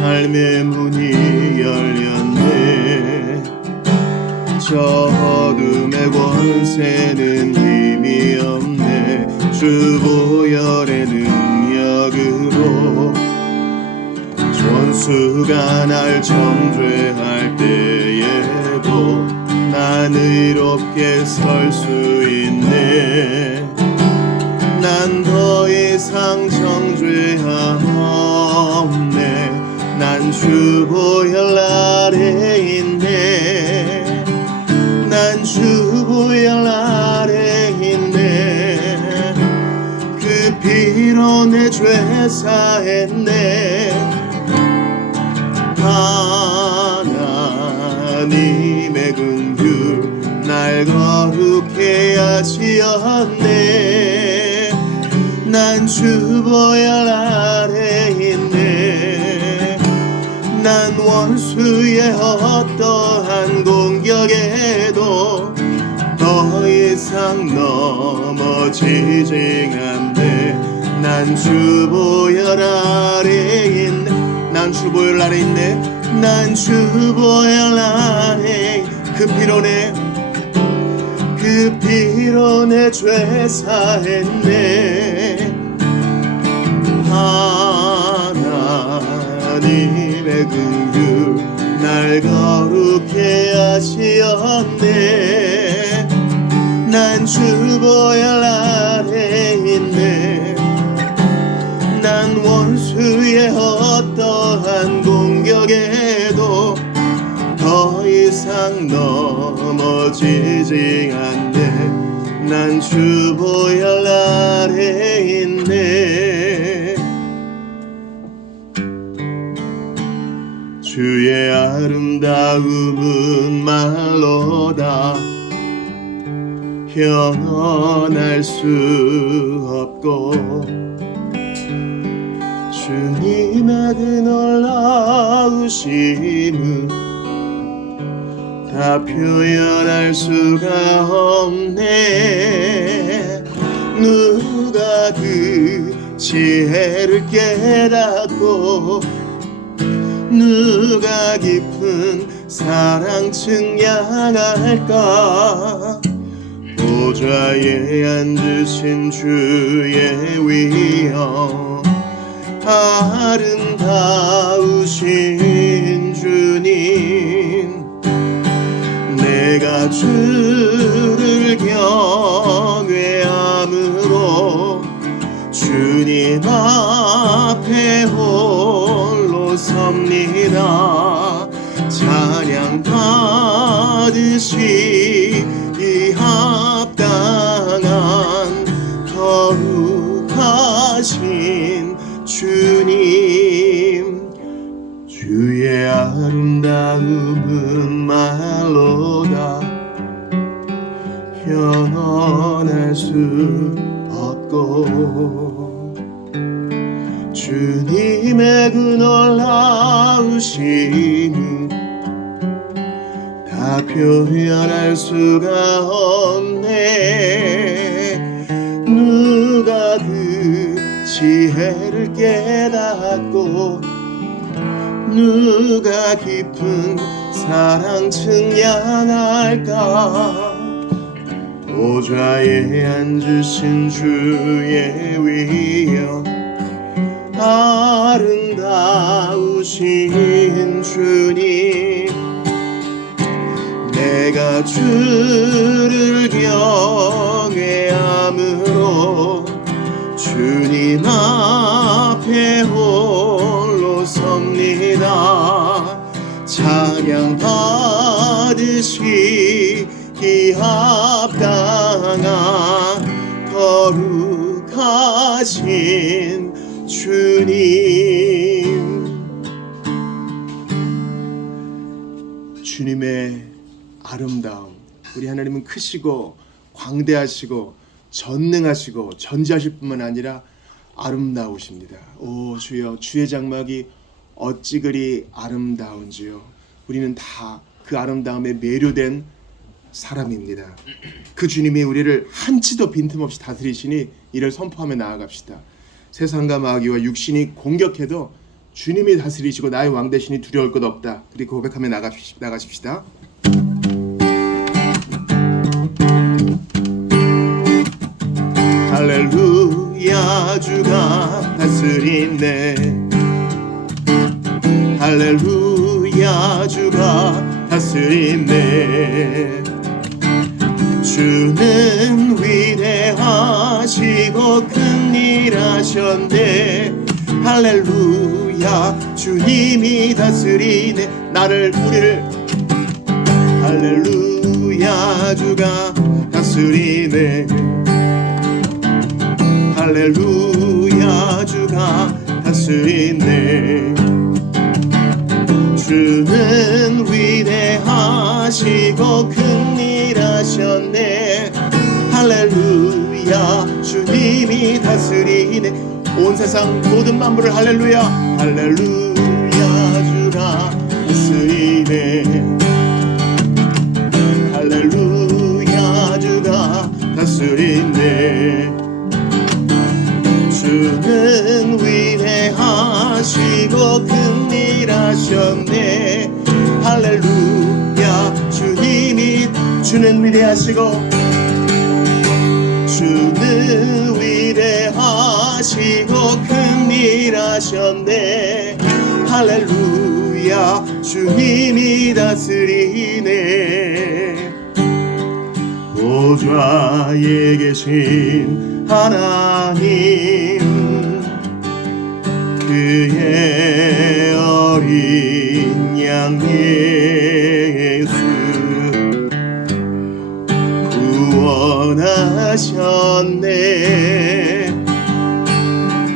삶의 문이 열렸네. 저 어둠의 권세는 힘이 없네. 주 보혈의 능력으로 원수가 날 정죄할 때에도 난 의롭게 설 수 있네. 난 더 이상 정죄함 없네. 난 주 보혈 아래 있네. 난 주 보혈 아래 있네. 그 피로 내 죄 사했네. 하나님의 긍휼 날 거룩해 하시었네. 난 주 보혈 아래 있네. 난 원수의 어떠한 공격에도 더 이상 넘어지지 않네. 난 주 보혈 아래 있네. 난 주 보혈 아래 있네. 난 주 보혈 아래 그 피로 내 죄 사했네. 하나님의 긍휼 날 거룩해 하시었네. 난 주 보혈 아래 있네. 난 원수의 어떠한 공격에도 더 이상 넘어지지 않네. 난 주 보혈 아래 있네. 주의 아름다움은 말로 다 현언할 수 없고 주님의 그 놀라우심은 다 표현할 수가 없네. 누가 그 지혜를 깨닫고 누가 깊은 사랑 증량할까. 보좌에 앉으신 주의 위엄 아름다우신 주님. 내가 주를 경외함으로 주님 앞에 홀로 섭니다. 찬양 받으시기 합당한 거룩하신 주님. 주의 아름다움은 말로 다 현언할 수 없고 주님의 그 놀라우심은 다 표현할 수가 없네. 누가 그 지혜를 깨닫고 누가 깊은 사랑 증량할까. 보좌에 앉으신 주의 위엄 아름다우신 주님. 내가 주를 경외함으로 주님 앞에 홀로 섭니다. 찬양 받으시기 합당한 거룩하신 주님. 주님의 아름다움. 우리 하나님은 크시고 광대하시고 전능하시고 전지하실 뿐만 아니라 아름다우십니다. 오 주여, 주의 장막이 어찌 그리 아름다운지요. 우리는 다 그 아름다움에 매료된 사람입니다. 그 주님이 우리를 한치도 빈틈없이 다스리시니 이를 선포하며 나아갑시다. 세상과 마귀와 육신이 공격해도 주님이 다스리시고 나의 왕 대신이 두려울 것 없다. 그리고 고백하며 나가십시다. 할렐루야 주가 다스리네. 할렐루야 주가 다스리네. 주는 위대하시고 큰일 하셨네. 할렐루야 주님이 다스리네. 우리를 할렐루야 주가 다스리네. 할렐루야 주가 다스리네. 주는 위대하시고 큰일 하셨네. 할렐루야 주님이 다스리네. 온 세상 모든 만물을 할렐루야. 할렐루야 주가 다스리네. 할렐루야 주가 다스리네. 주는 위대하시고 큰일 하셨네. 할렐루야 주는 위대하시고 주는 위대하시고 큰일 하셨네. 할렐루야 주님이 다스리네. 보좌에 계신 하나님 그의 어린 양 예수 구원하셨네.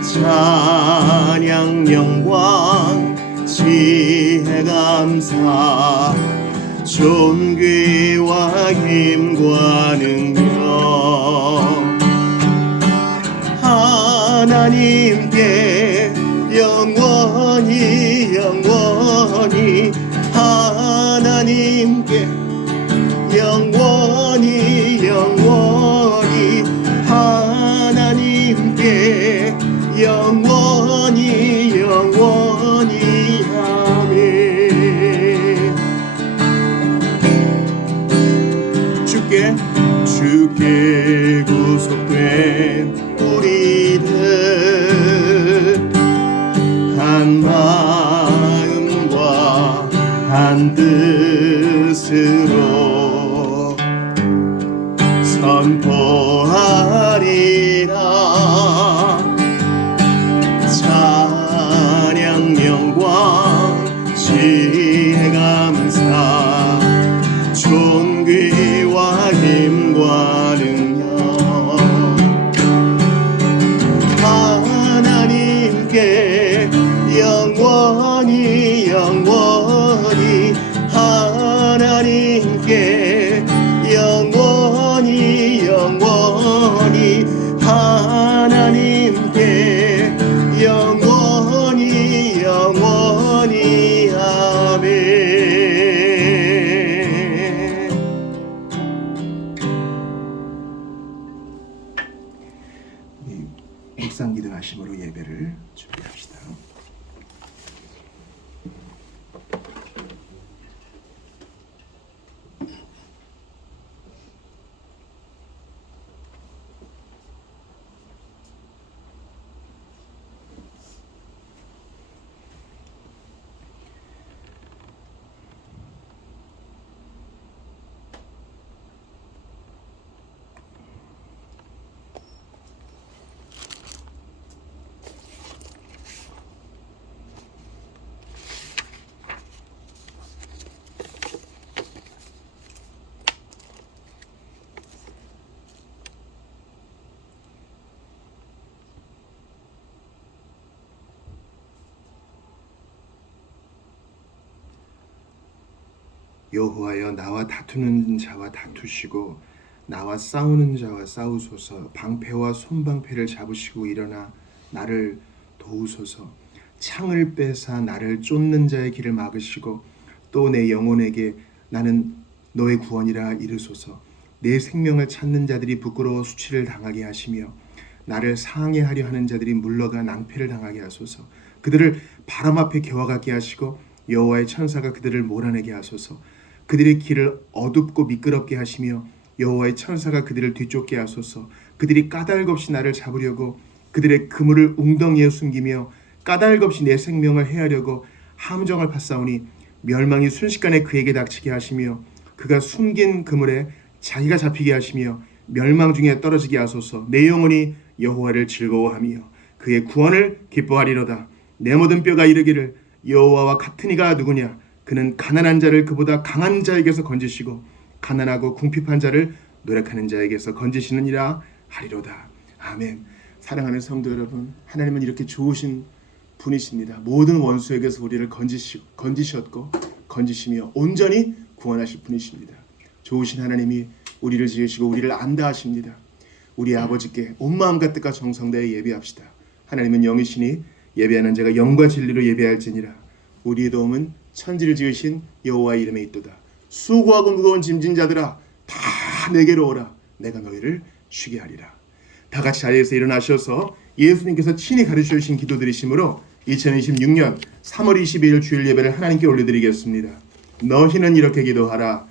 찬양 영광 지혜 감사 존귀와 힘과 능력 하나님께 영원히 영원히 하나님께 영원히 영원히 하나님께 영원히 영원히 아멘. 주께 구속된 우리들 한 마음과 한 뜻으로 선포하리라. 찬양 영광 지혜 감사 존귀와 힘과 능력 하나님께 영원히 영원히 하나님께 영원히 영원히 하나님께 영원히 영원히 아멘. 묵상 기도하심으로 예배를 준비합시다. 여호와여 나와 다투는 자와 다투시고 나와 싸우는 자와 싸우소서. 방패와 손방패를 잡으시고 일어나 나를 도우소서. 창을 빼사 나를 쫓는 자의 길을 막으시고 또 내 영혼에게 나는 너의 구원이라 이르소서. 내 생명을 찾는 자들이 부끄러워 수치를 당하게 하시며 나를 상해하려 하는 자들이 물러가 낭패를 당하게 하소서. 그들을 바람 앞에 겨와가게 하시고 여호와의 천사가 그들을 몰아내게 하소서. 그들의 길을 어둡고 미끄럽게 하시며 여호와의 천사가 그들을 뒤쫓게 하소서. 그들이 까닭 없이 나를 잡으려고 그들의 그물을 웅덩이에 숨기며 까닭 없이 내 생명을 해하려고 함정을 파싸우니 멸망이 순식간에 그에게 닥치게 하시며 그가 숨긴 그물에 자기가 잡히게 하시며 멸망 중에 떨어지게 하소서. 내 영혼이 여호와를 즐거워하며 그의 구원을 기뻐하리로다. 내 모든 뼈가 이르기를 여호와와 같은 이가 누구냐. 그는 가난한 자를 그보다 강한 자에게서 건지시고 가난하고 궁핍한 자를 노력하는 자에게서 건지시느니라 하리로다. 아멘. 사랑하는 성도 여러분, 하나님은 이렇게 좋으신 분이십니다. 모든 원수에게서 우리를 건지셨고 건지시며 온전히 구원하실 분이십니다. 좋으신 하나님이 우리를 지으시고 우리를 안다 하십니다. 우리 아버지께 온 마음과 뜻과 정성 다해 예배합시다. 하나님은 영이시니 예배하는 자가 영과 진리로 예배할지니라. 우리의 도움은 천지를 지으신 여호와의 이름에 있도다. 수고하고 무거운 짐진 자들아 다 내게로 오라. 내가 너희를 쉬게 하리라. 다 같이 자리에서 일어나셔서 예수님께서 친히 가르쳐 주신 기도드리심으로 2026년 3월 22일 주일 예배를 하나님께 올려드리겠습니다. 너희는 이렇게 기도하라.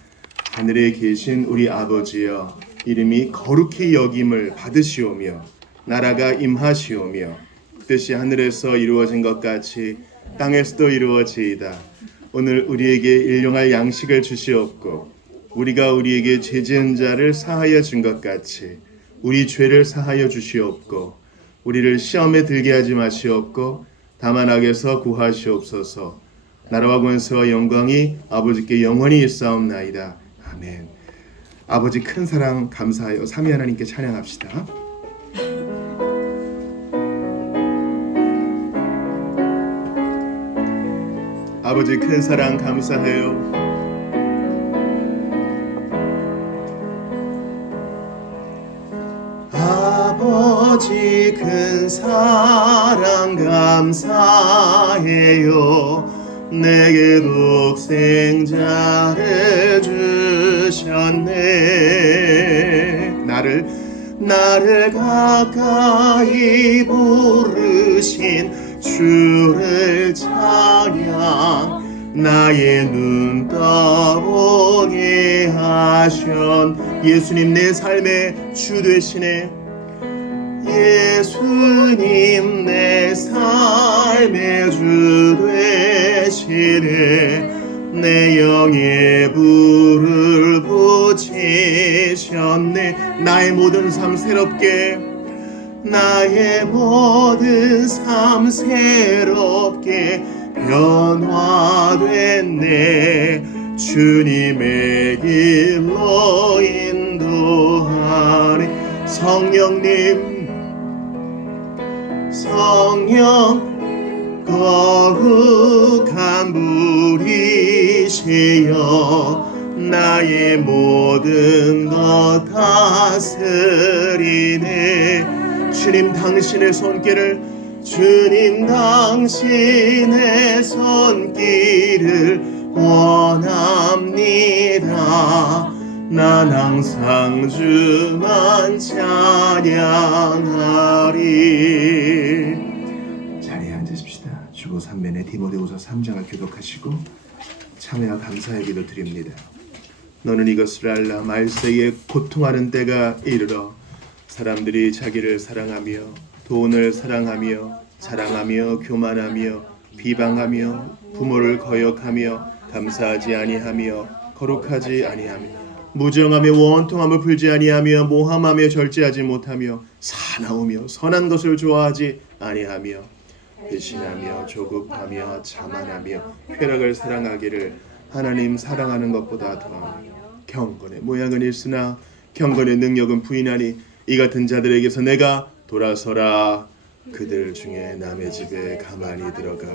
하늘에 계신 우리 아버지여, 이름이 거룩히 여김을 받으시오며 나라가 임하시오며 뜻이 하늘에서 이루어진 것 같이 땅에서도 이루어지이다. 오늘 우리에게 일용할 양식을 주시옵고 우리가 우리에게 죄 지은 자를 사하여 준 것 같이 우리 죄를 사하여 주시옵고 우리를 시험에 들게 하지 마시옵고 다만 악에서 구하시옵소서. 나라와 권세와 영광이 아버지께 영원히 있사옵나이다. 아멘. 아버지 큰 사랑 감사하여 삼위 하나님께 찬양합시다. 아버지 큰 사랑 감사해요. 아버지 큰 사랑 감사해요. 내게 독생자를 주셨네. 나를 가까이 부르신 주를 찬양. 나의 눈 떠보게 하신 예수님 내 삶의 주 되시네. 예수님 내 삶의 주 되시네. 내 영의 불을 붙이셨네. 나의 모든 삶 새롭게 나의 모든 삶 새롭게 변화됐네. 주님의 길로 인도하네. 성령 거룩한 분이시여 나의 모든 것 다스리네. 주님 당신의 손길을 원합니다. 난 항상 주만 찬양하리. 자리에 앉으십시다. 주보 3면에 디모데후서 3장을 교독하시고 참회와 감사의 기도 드립니다. 너는 이것을 알라. 말세에 고통하는 때가 이르러 사람들이 자기를 사랑하며 돈을 사랑하며 자랑하며 교만하며 비방하며 부모를 거역하며 감사하지 아니하며 거룩하지 아니하며 무정하며 원통함을 풀지 아니하며 모함하며 절제하지 못하며 사나우며 선한 것을 좋아하지 아니하며 배신하며 조급하며 자만하며 쾌락을 사랑하기를 하나님 사랑하는 것보다 더하며 경건의 모양은 있으나 경건의 능력은 부인하니 이 같은 자들에게서 내가 돌아서라. 그들 중에 남의 집에 가만히 들어가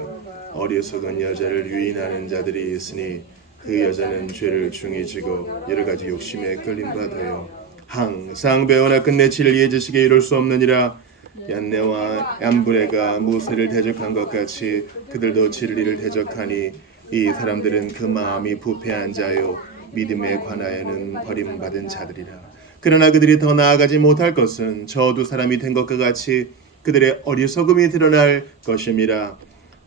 어리석은 여자를 유인하는 자들이 있으니 그 여자는 죄를 중히 지고 여러 가지 욕심에 끌림 받아요. 항상 배워나 끝내 진리의 지식에 이룰 수 없느니라. 얀네와 얀브레가 모세를 대적한 것 같이 그들도 진리를 대적하니 이 사람들은 그 마음이 부패한 자요 믿음에 관하여는 버림받은 자들이라. 그러나 그들이 더 나아가지 못할 것은 저 두 사람이 된 것과 같이 그들의 어리석음이 드러날 것임이라.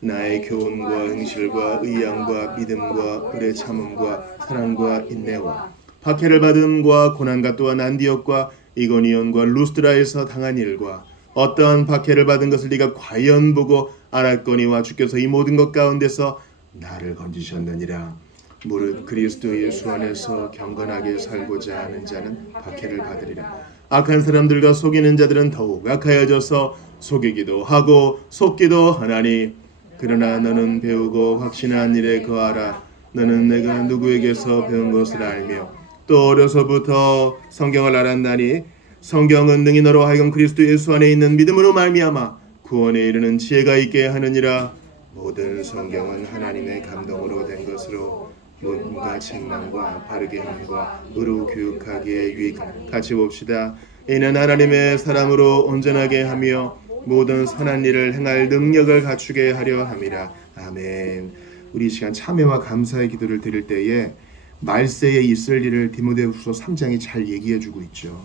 나의 교훈과 행실과 의양과 믿음과 오래 참음과 사랑과 인내와 박해를 받음과 고난과 또한 안디옥과 이고니온과 루스드라에서 당한 일과 어떠한 박해를 받은 것을 네가 과연 보고 알았거니와 주께서 이 모든 것 가운데서 나를 건지셨느니라. 무릇 그리스도 예수 안에서 경건하게 살고자 하는 자는 박해를 받으리라. 악한 사람들과 속이는 자들은 더욱 악하여져서 속이기도 하고 속기도 하나니 그러나 너는 배우고 확신한 일에 거하라. 너는 내가 누구에게서 배운 것을 알며 또 어려서부터 성경을 알았나니 성경은 능히 너로 하여금 그리스도 예수 안에 있는 믿음으로 말미암아 구원에 이르는 지혜가 있게 하느니라. 모든 성경은 하나님의 감동으로 된 것으로 모든가 책망과 바르게 함과 의로 교육하기에 유익하니 같이 봅시다. 이는 하나님의 사람으로 온전하게 하며 모든 선한 일을 행할 능력을 갖추게 하려 함이라. 아멘. 우리 이 시간 참회와 감사의 기도를 드릴 때에 말세에 있을 일을 디모데후서 3장이 잘 얘기해주고 있죠.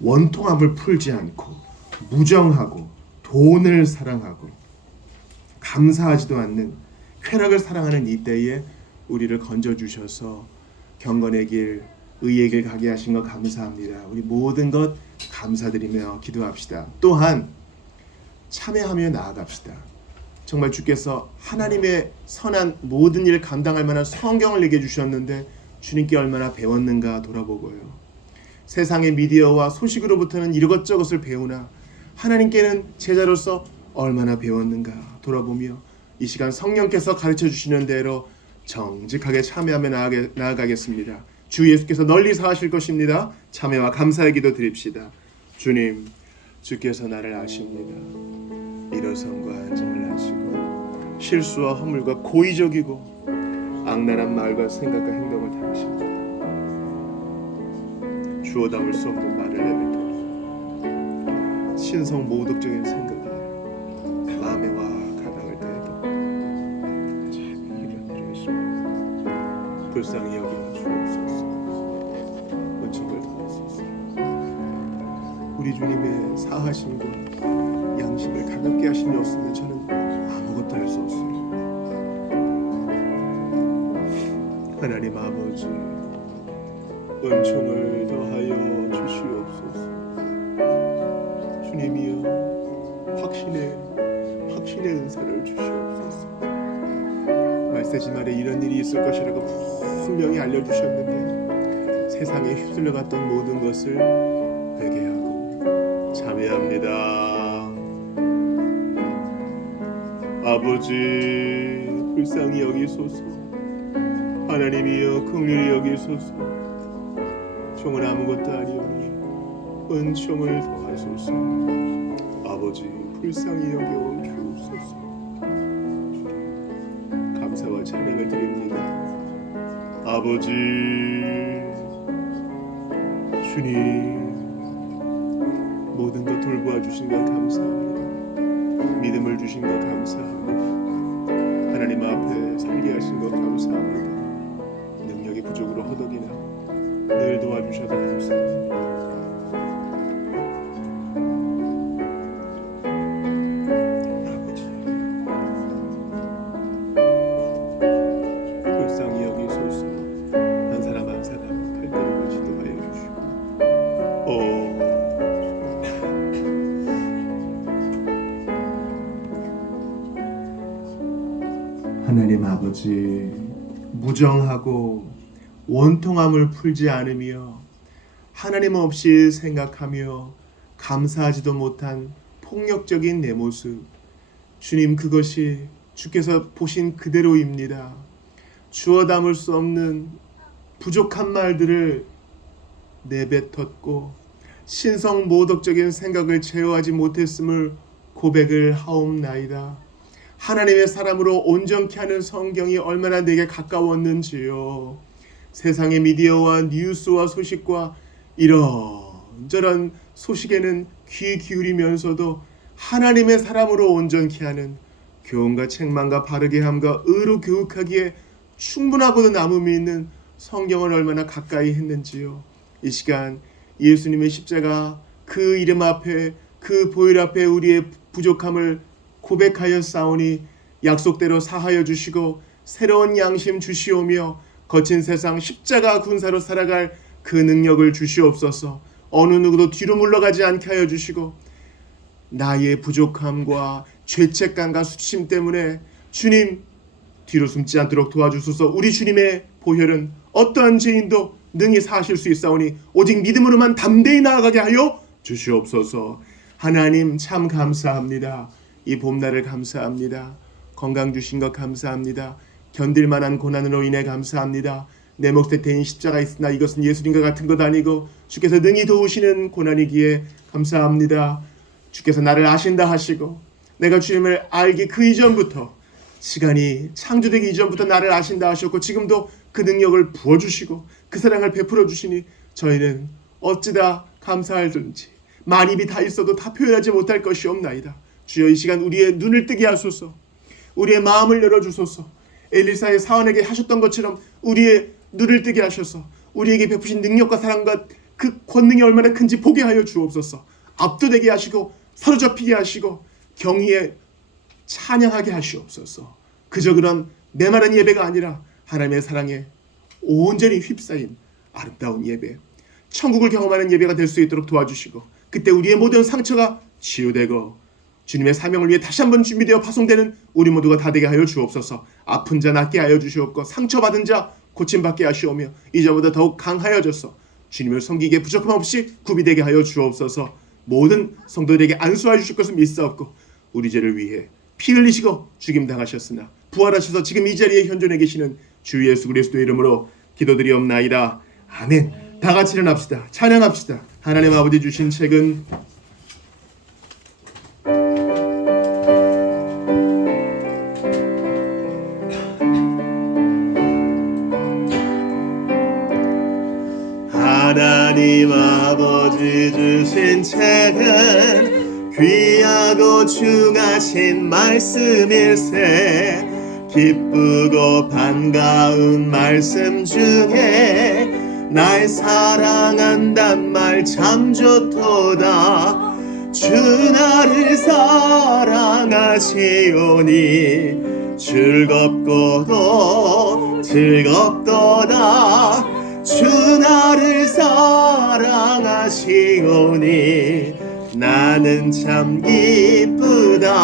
원통함을 풀지 않고 무정하고 돈을 사랑하고 감사하지도 않는 쾌락을 사랑하는 이 때에 우리를 건져주셔서 경건의 길, 의의 길 가게 하신 것 감사합니다. 우리 모든 것 감사드리며 기도합시다. 또한 참회하며 나아갑시다. 정말 주께서 하나님의 선한 모든 일을 감당할 만한 성경을 내게 주셨는데 주님께 얼마나 배웠는가 돌아보고요. 세상의 미디어와 소식으로부터는 이것저것을 배우나 하나님께는 제자로서 얼마나 배웠는가 돌아보며 이 시간 성령께서 가르쳐 주시는 대로 정직하게 참회하며 나아가겠습니다. 주 예수께서 널리 사하실 것입니다. 참회와 감사의 기도 드립시다. 주님, 주께서 나를 아십니다. 일어섬과 앉음을 하시고 실수와 허물과 고의적이고 악랄한 말과 생각과 행동을 당하십니다. 주어 담을 수 없는 말을 내뱉어 신성 모독적인 생각이 마음에 와 가당할 때에도 참 이런 있습니다. 불쌍히 여겨 주옵소서. 은총을 더하소서. 우리 주님의 사하심과 양심을 가볍게 하심이 없으면 저는 아무것도 할 수 없습니다. 하나님 아버지, 은총을 더하여 주시옵소서. 주님이여, 확신의 은사를 주시옵소서. 말세지 말에 이런 일이 있을 것이라고 분명히 알려주셨는데 세상에 휩쓸려갔던 모든 것을 회개하고 참회합니다. 아버지, 불쌍히 여기소서. 하나님이여, 긍휼히 여기소서. 종은 아무것도 아니오니 은총을 더하소서. 아버지, 불쌍히 여겨 주옵소서. 감사와 찬양을 드립니다. 아버지, 주님, 모든 것 돌보아 주신 것 감사합니다. 믿음을 주신 것 감사합니다. 하나님 앞에 살게 하신 것 감사합니다. 능력이 부족으로 허덕이나 늘 도와주셔서 감사합니다. 아버지, 불쌍히 여기소서. 한 사람 한 사람 발걸음을 지도하여 주시고 하나님 아버지, 무정하고 원통함을 풀지 않으며 하나님 없이 생각하며 감사하지도 못한 폭력적인 내 모습, 주님, 그것이 주께서 보신 그대로입니다. 주어 담을 수 없는 부족한 말들을 내뱉었고 신성 모독적인 생각을 제어하지 못했음을 고백을 하옵나이다. 하나님의 사람으로 온전케 하는 성경이 얼마나 내게 가까웠는지요. 세상의 미디어와 뉴스와 소식과 이런저런 소식에는 귀 기울이면서도 하나님의 사람으로 온전케 하는 교훈과 책망과 바르게 함과 의로 교육하기에 충분하고도 남음이 있는 성경을 얼마나 가까이 했는지요. 이 시간 예수님의 십자가 그 이름 앞에, 그 보혈 앞에 우리의 부족함을 고백하여 싸우니 약속대로 사하여 주시고 새로운 양심 주시오며 거친 세상 십자가 군사로 살아갈 그 능력을 주시옵소서. 어느 누구도 뒤로 물러가지 않게 하여 주시고 나의 부족함과 죄책감과 수치심 때문에 주님 뒤로 숨지 않도록 도와주소서. 우리 주님의 보혈은 어떠한 죄인도 능히 사하실 수 있사오니 오직 믿음으로만 담대히 나아가게 하여 주시옵소서. 하나님 참 감사합니다. 이 봄날을 감사합니다. 건강 주신 것 감사합니다. 견딜 만한 고난으로 인해 감사합니다. 내 몫에 대인 십자가 있으나 이것은 예수님과 같은 것 아니고 주께서 능히 도우시는 고난이기에 감사합니다. 주께서 나를 아신다 하시고 내가 주님을 알기 그 이전부터 시간이 창조되기 이전부터 나를 아신다 하셨고 지금도 그 능력을 부어주시고 그 사랑을 베풀어 주시니 저희는 어찌다 감사할든지 만입이 다 있어도 다 표현하지 못할 것이 없나이다. 주여 이 시간 우리의 눈을 뜨게 하소서. 우리의 마음을 열어주소서. 엘리사의 사원에게 하셨던 것처럼 우리의 눈을 뜨게 하셔서 우리에게 베푸신 능력과 사랑과 그 권능이 얼마나 큰지 보게 하여 주옵소서. 압도되게 하시고 사로잡히게 하시고 경의에 찬양하게 하시옵소서. 그저 그런 메마른 예배가 아니라 하나님의 사랑에 온전히 휩싸인 아름다운 예배, 천국을 경험하는 예배가 될 수 있도록 도와주시고 그때 우리의 모든 상처가 치유되고 주님의 사명을 위해 다시 한번 준비되어 파송되는 우리 모두가 다 되게 하여 주옵소서. 아픈 자 낫게 하여 주시옵고 상처받은 자 고침받게 하시오며 이전보다 더욱 강하여져서 주님을 섬기기에 부족함 없이 구비되게 하여 주옵소서. 모든 성도들에게 안수하여 주실 것을 믿사옵고 우리 죄를 위해 피 흘리시고 죽임당하셨으나 부활하셔서 지금 이 자리에 현존해 계시는 주 예수 그리스도의 이름으로 기도드리옵나이다. 아멘. 다 같이 일어납시다. 찬양합시다. 하나님 아버지 주신 책은 하나님 아버지 주신 책은 귀하고 중하신 말씀일세. 기쁘고 반가운 말씀 중에 날 사랑한단 말 참 좋도다. 주 나를 사랑하시오니 즐겁고도 즐겁도다. 주 나를 사랑하시오니 나는 참 기쁘다.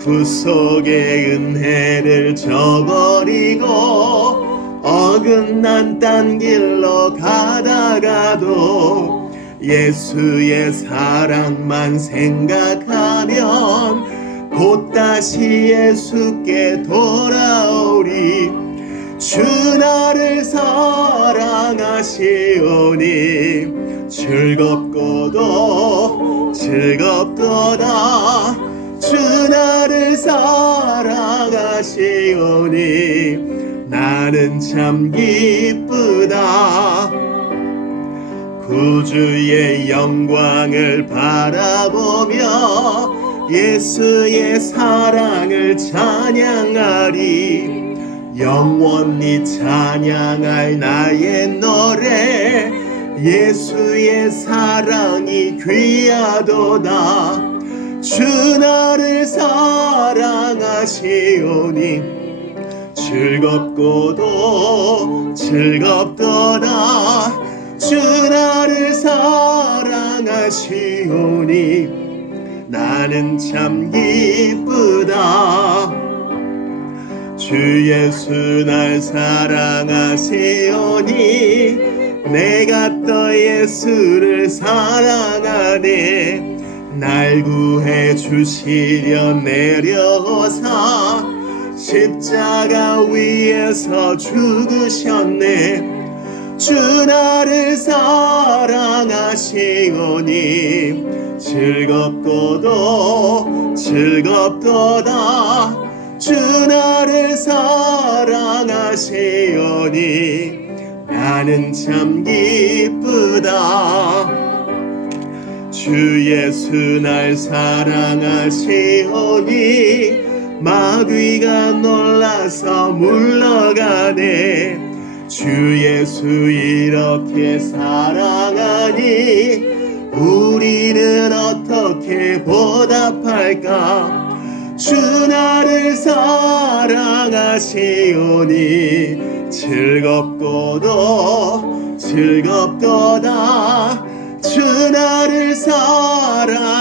구속의 은혜를 저버리고 어긋난 딴 길로 가다가도 예수의 사랑만 생각하면 곧 다시 예수께 돌아오리. 주 나를 사랑하시오니 즐겁고도 즐겁도다. 주 나를 사랑하시오니 나는 참 기쁘다. 구주의 영광을 바라보며 예수의 사랑을 찬양하리. 영원히 찬양할 나의 노래 예수의 사랑이 귀하도다. 주 나를 사랑하시오니 즐겁고도 즐겁도다. 주 나를 사랑하시오니 나는 참 기쁘다. 주 예수 날 사랑하시오니 내가 또 예수를 사랑하네. 날 구해 주시려 내려오사 십자가 위에서 죽으셨네. 주 나를 사랑하시오니 즐겁고도 즐겁도다. 주 나를 사랑하시오니 나는 참 기쁘다. 주 예수 날 사랑하시오니 마귀가 놀라서 물러가네. 주 예수 이렇게 사랑하니 우리는 어떻게 보답할까. 주 나를 사랑하시오니 즐겁도다 주 나를 사랑하시오니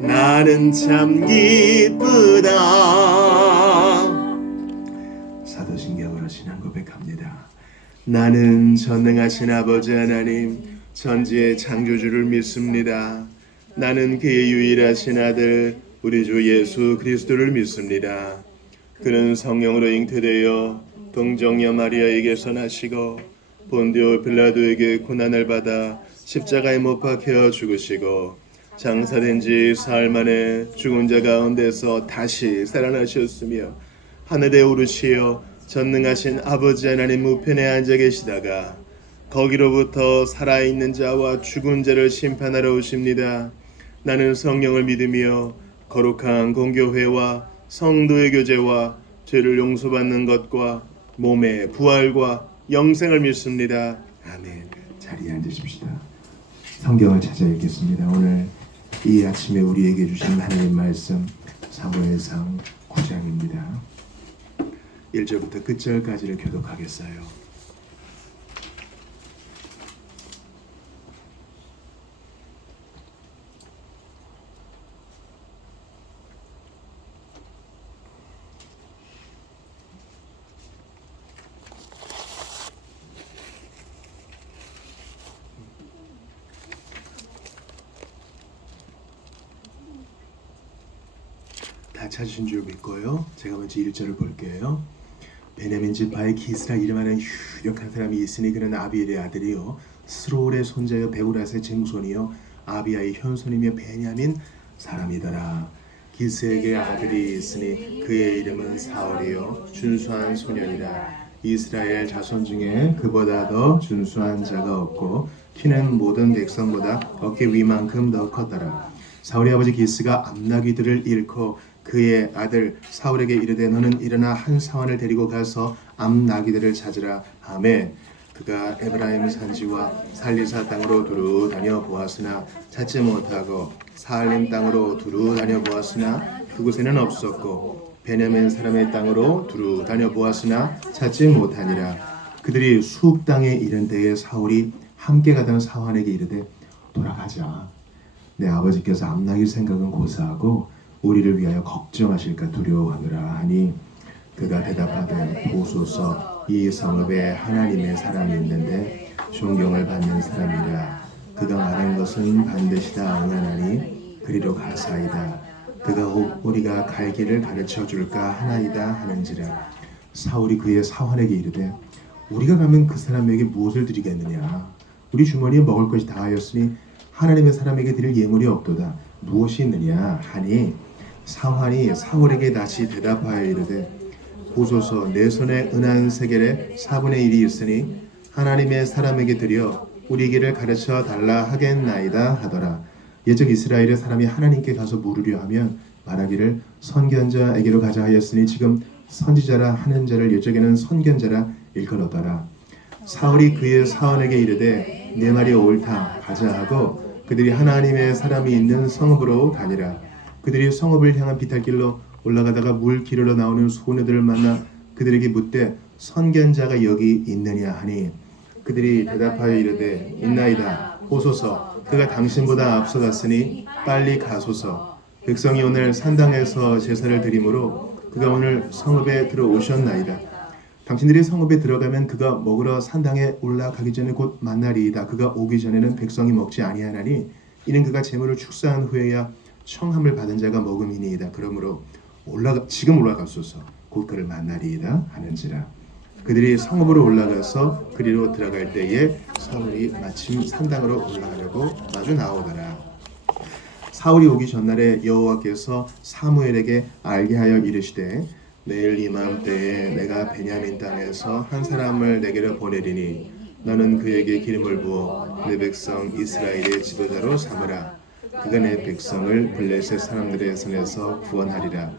나는 참 기쁘다. 사도신경으로 신앙 고백합니다. 나는 전능하신 아버지 하나님 천지의 창조주를 믿습니다. 나는 그의 유일하신 아들 우리 주 예수 그리스도를 믿습니다. 그는 성령으로 잉태되어 동정녀 마리아에게서 나시고 본디오 빌라도에게 고난을 받아 십자가에 못 박혀 죽으시고 장사된 지 사흘 만에 죽은 자 가운데서 다시 살아나셨으며 하늘에 오르시어 전능하신 아버지 하나님 우편에 앉아 계시다가 거기로부터 살아있는 자와 죽은 자를 심판하러 오십니다. 나는 성령을 믿으며 거룩한 공교회와 성도의 교제와 죄를 용서받는 것과 몸의 부활과 영생을 믿습니다. 아멘. 자리에 앉으십시다. 성경을 찾아 읽겠습니다. 오늘 이 아침에 우리에게 주신 하나님 말씀 사무엘상 9장입니다. 1절부터 끝절까지를 교독하겠어요. 다 찾으신 줄 믿고요. 제가 먼저 1절을 볼게요. 베냐민 지파의 기스라 이름하는 유력한 사람이 있으니 그는 아비엘의 아들이요 스롤의 손자여 베우라스의 증손이요 아비야의 현손이며 베냐민 사람이더라. 기스에게 아들이 있으니 그의 이름은 사울이요 준수한 소년이라. 이스라엘 자손 중에 그보다 더 준수한 자가 없고 키는 모든 백성보다 어깨 위만큼 더 컸더라. 사울의 아버지 기스가 암나귀들을 잃고 그의 아들 사울에게 이르되 너는 일어나 한 사환을 데리고 가서 암나귀들을 찾으라 하매 그가 에브라임 산지와 살리사 땅으로 두루 다녀 보았으나 찾지 못하고 사알림 땅으로 두루 다녀 보았으나 그곳에는 없었고 베냐민 사람의 땅으로 두루 다녀 보았으나 찾지 못하니라. 그들이 수읍 땅에 이른 때에 사울이 함께 가던 사환에게 이르되 돌아가자. 내 아버지께서 암나귀 생각은 고사하고 우리를 위하여 걱정하실까 두려워하노라 하니 그가 대답하되 보소서 이 성읍에 하나님의 사람이 있는데 존경을 받는 사람이라. 그가 말한 것은 반드시 다 응하나니 그리로 가사이다. 그가 우리가 갈 길을 가르쳐 줄까 하나이다 하는지라. 사울이 그의 사환에게 이르되 우리가 가면 그 사람에게 무엇을 드리겠느냐. 우리 주머니에 먹을 것이 다하였으니 하나님의 사람에게 드릴 예물이 없도다. 무엇이 있느냐 하니 사환이 사울에게 다시 대답하여 이르되 보소서 내 손에 은한 세겔의 4분의 1이 있으니 하나님의 사람에게 드려 우리 길을 가르쳐 달라 하겠나이다 하더라. 예적 이스라엘의 사람이 하나님께 가서 물으려 하면 말하기를 선견자에게로 가자 하였으니 지금 선지자라 하는 자를 예적에는 선견자라 일컬었더라. 사울이 그의 사원에게 이르되 내 말이 옳다 가자 하고 그들이 하나님의 사람이 있는 성읍으로 가니라. 그들이 성읍을 향한 비탈길로 올라가다가 물 기르러 나오는 소녀들을 만나 그들에게 묻되 선견자가 여기 있느냐 하니 그들이 대답하여 이르되 있나이다. 보소서 그가 당신보다 앞서갔으니 빨리 가소서. 백성이 오늘 산당에서 제사를 드리므로 그가 오늘 성읍에 들어오셨나이다. 당신들이 성읍에 들어가면 그가 먹으러 산당에 올라가기 전에 곧 만나리이다. 그가 오기 전에는 백성이 먹지 아니하나니 이는 그가 재물을 축사한 후에야 청함을 받은 자가 먹음이니이다. 그러므로 지금 올라가소서 곧 그를 만나리이다 하는지라. 그들이 성읍으로 올라가서 그리로 들어갈 때에 사울이 마침 산당으로 올라가려고 마주 나오더라. 사울이 오기 전날에 여호와께서 사무엘에게 알게 하여 이르시되 내일 이맘때에 내가 베냐민 땅에서 한 사람을 내게로 보내리니 너는 그에게 기름을 부어 내 백성 이스라엘의 지도자로 삼으라. 그가 내 백성을 블레셋 사람들의 손에서 구원하리라.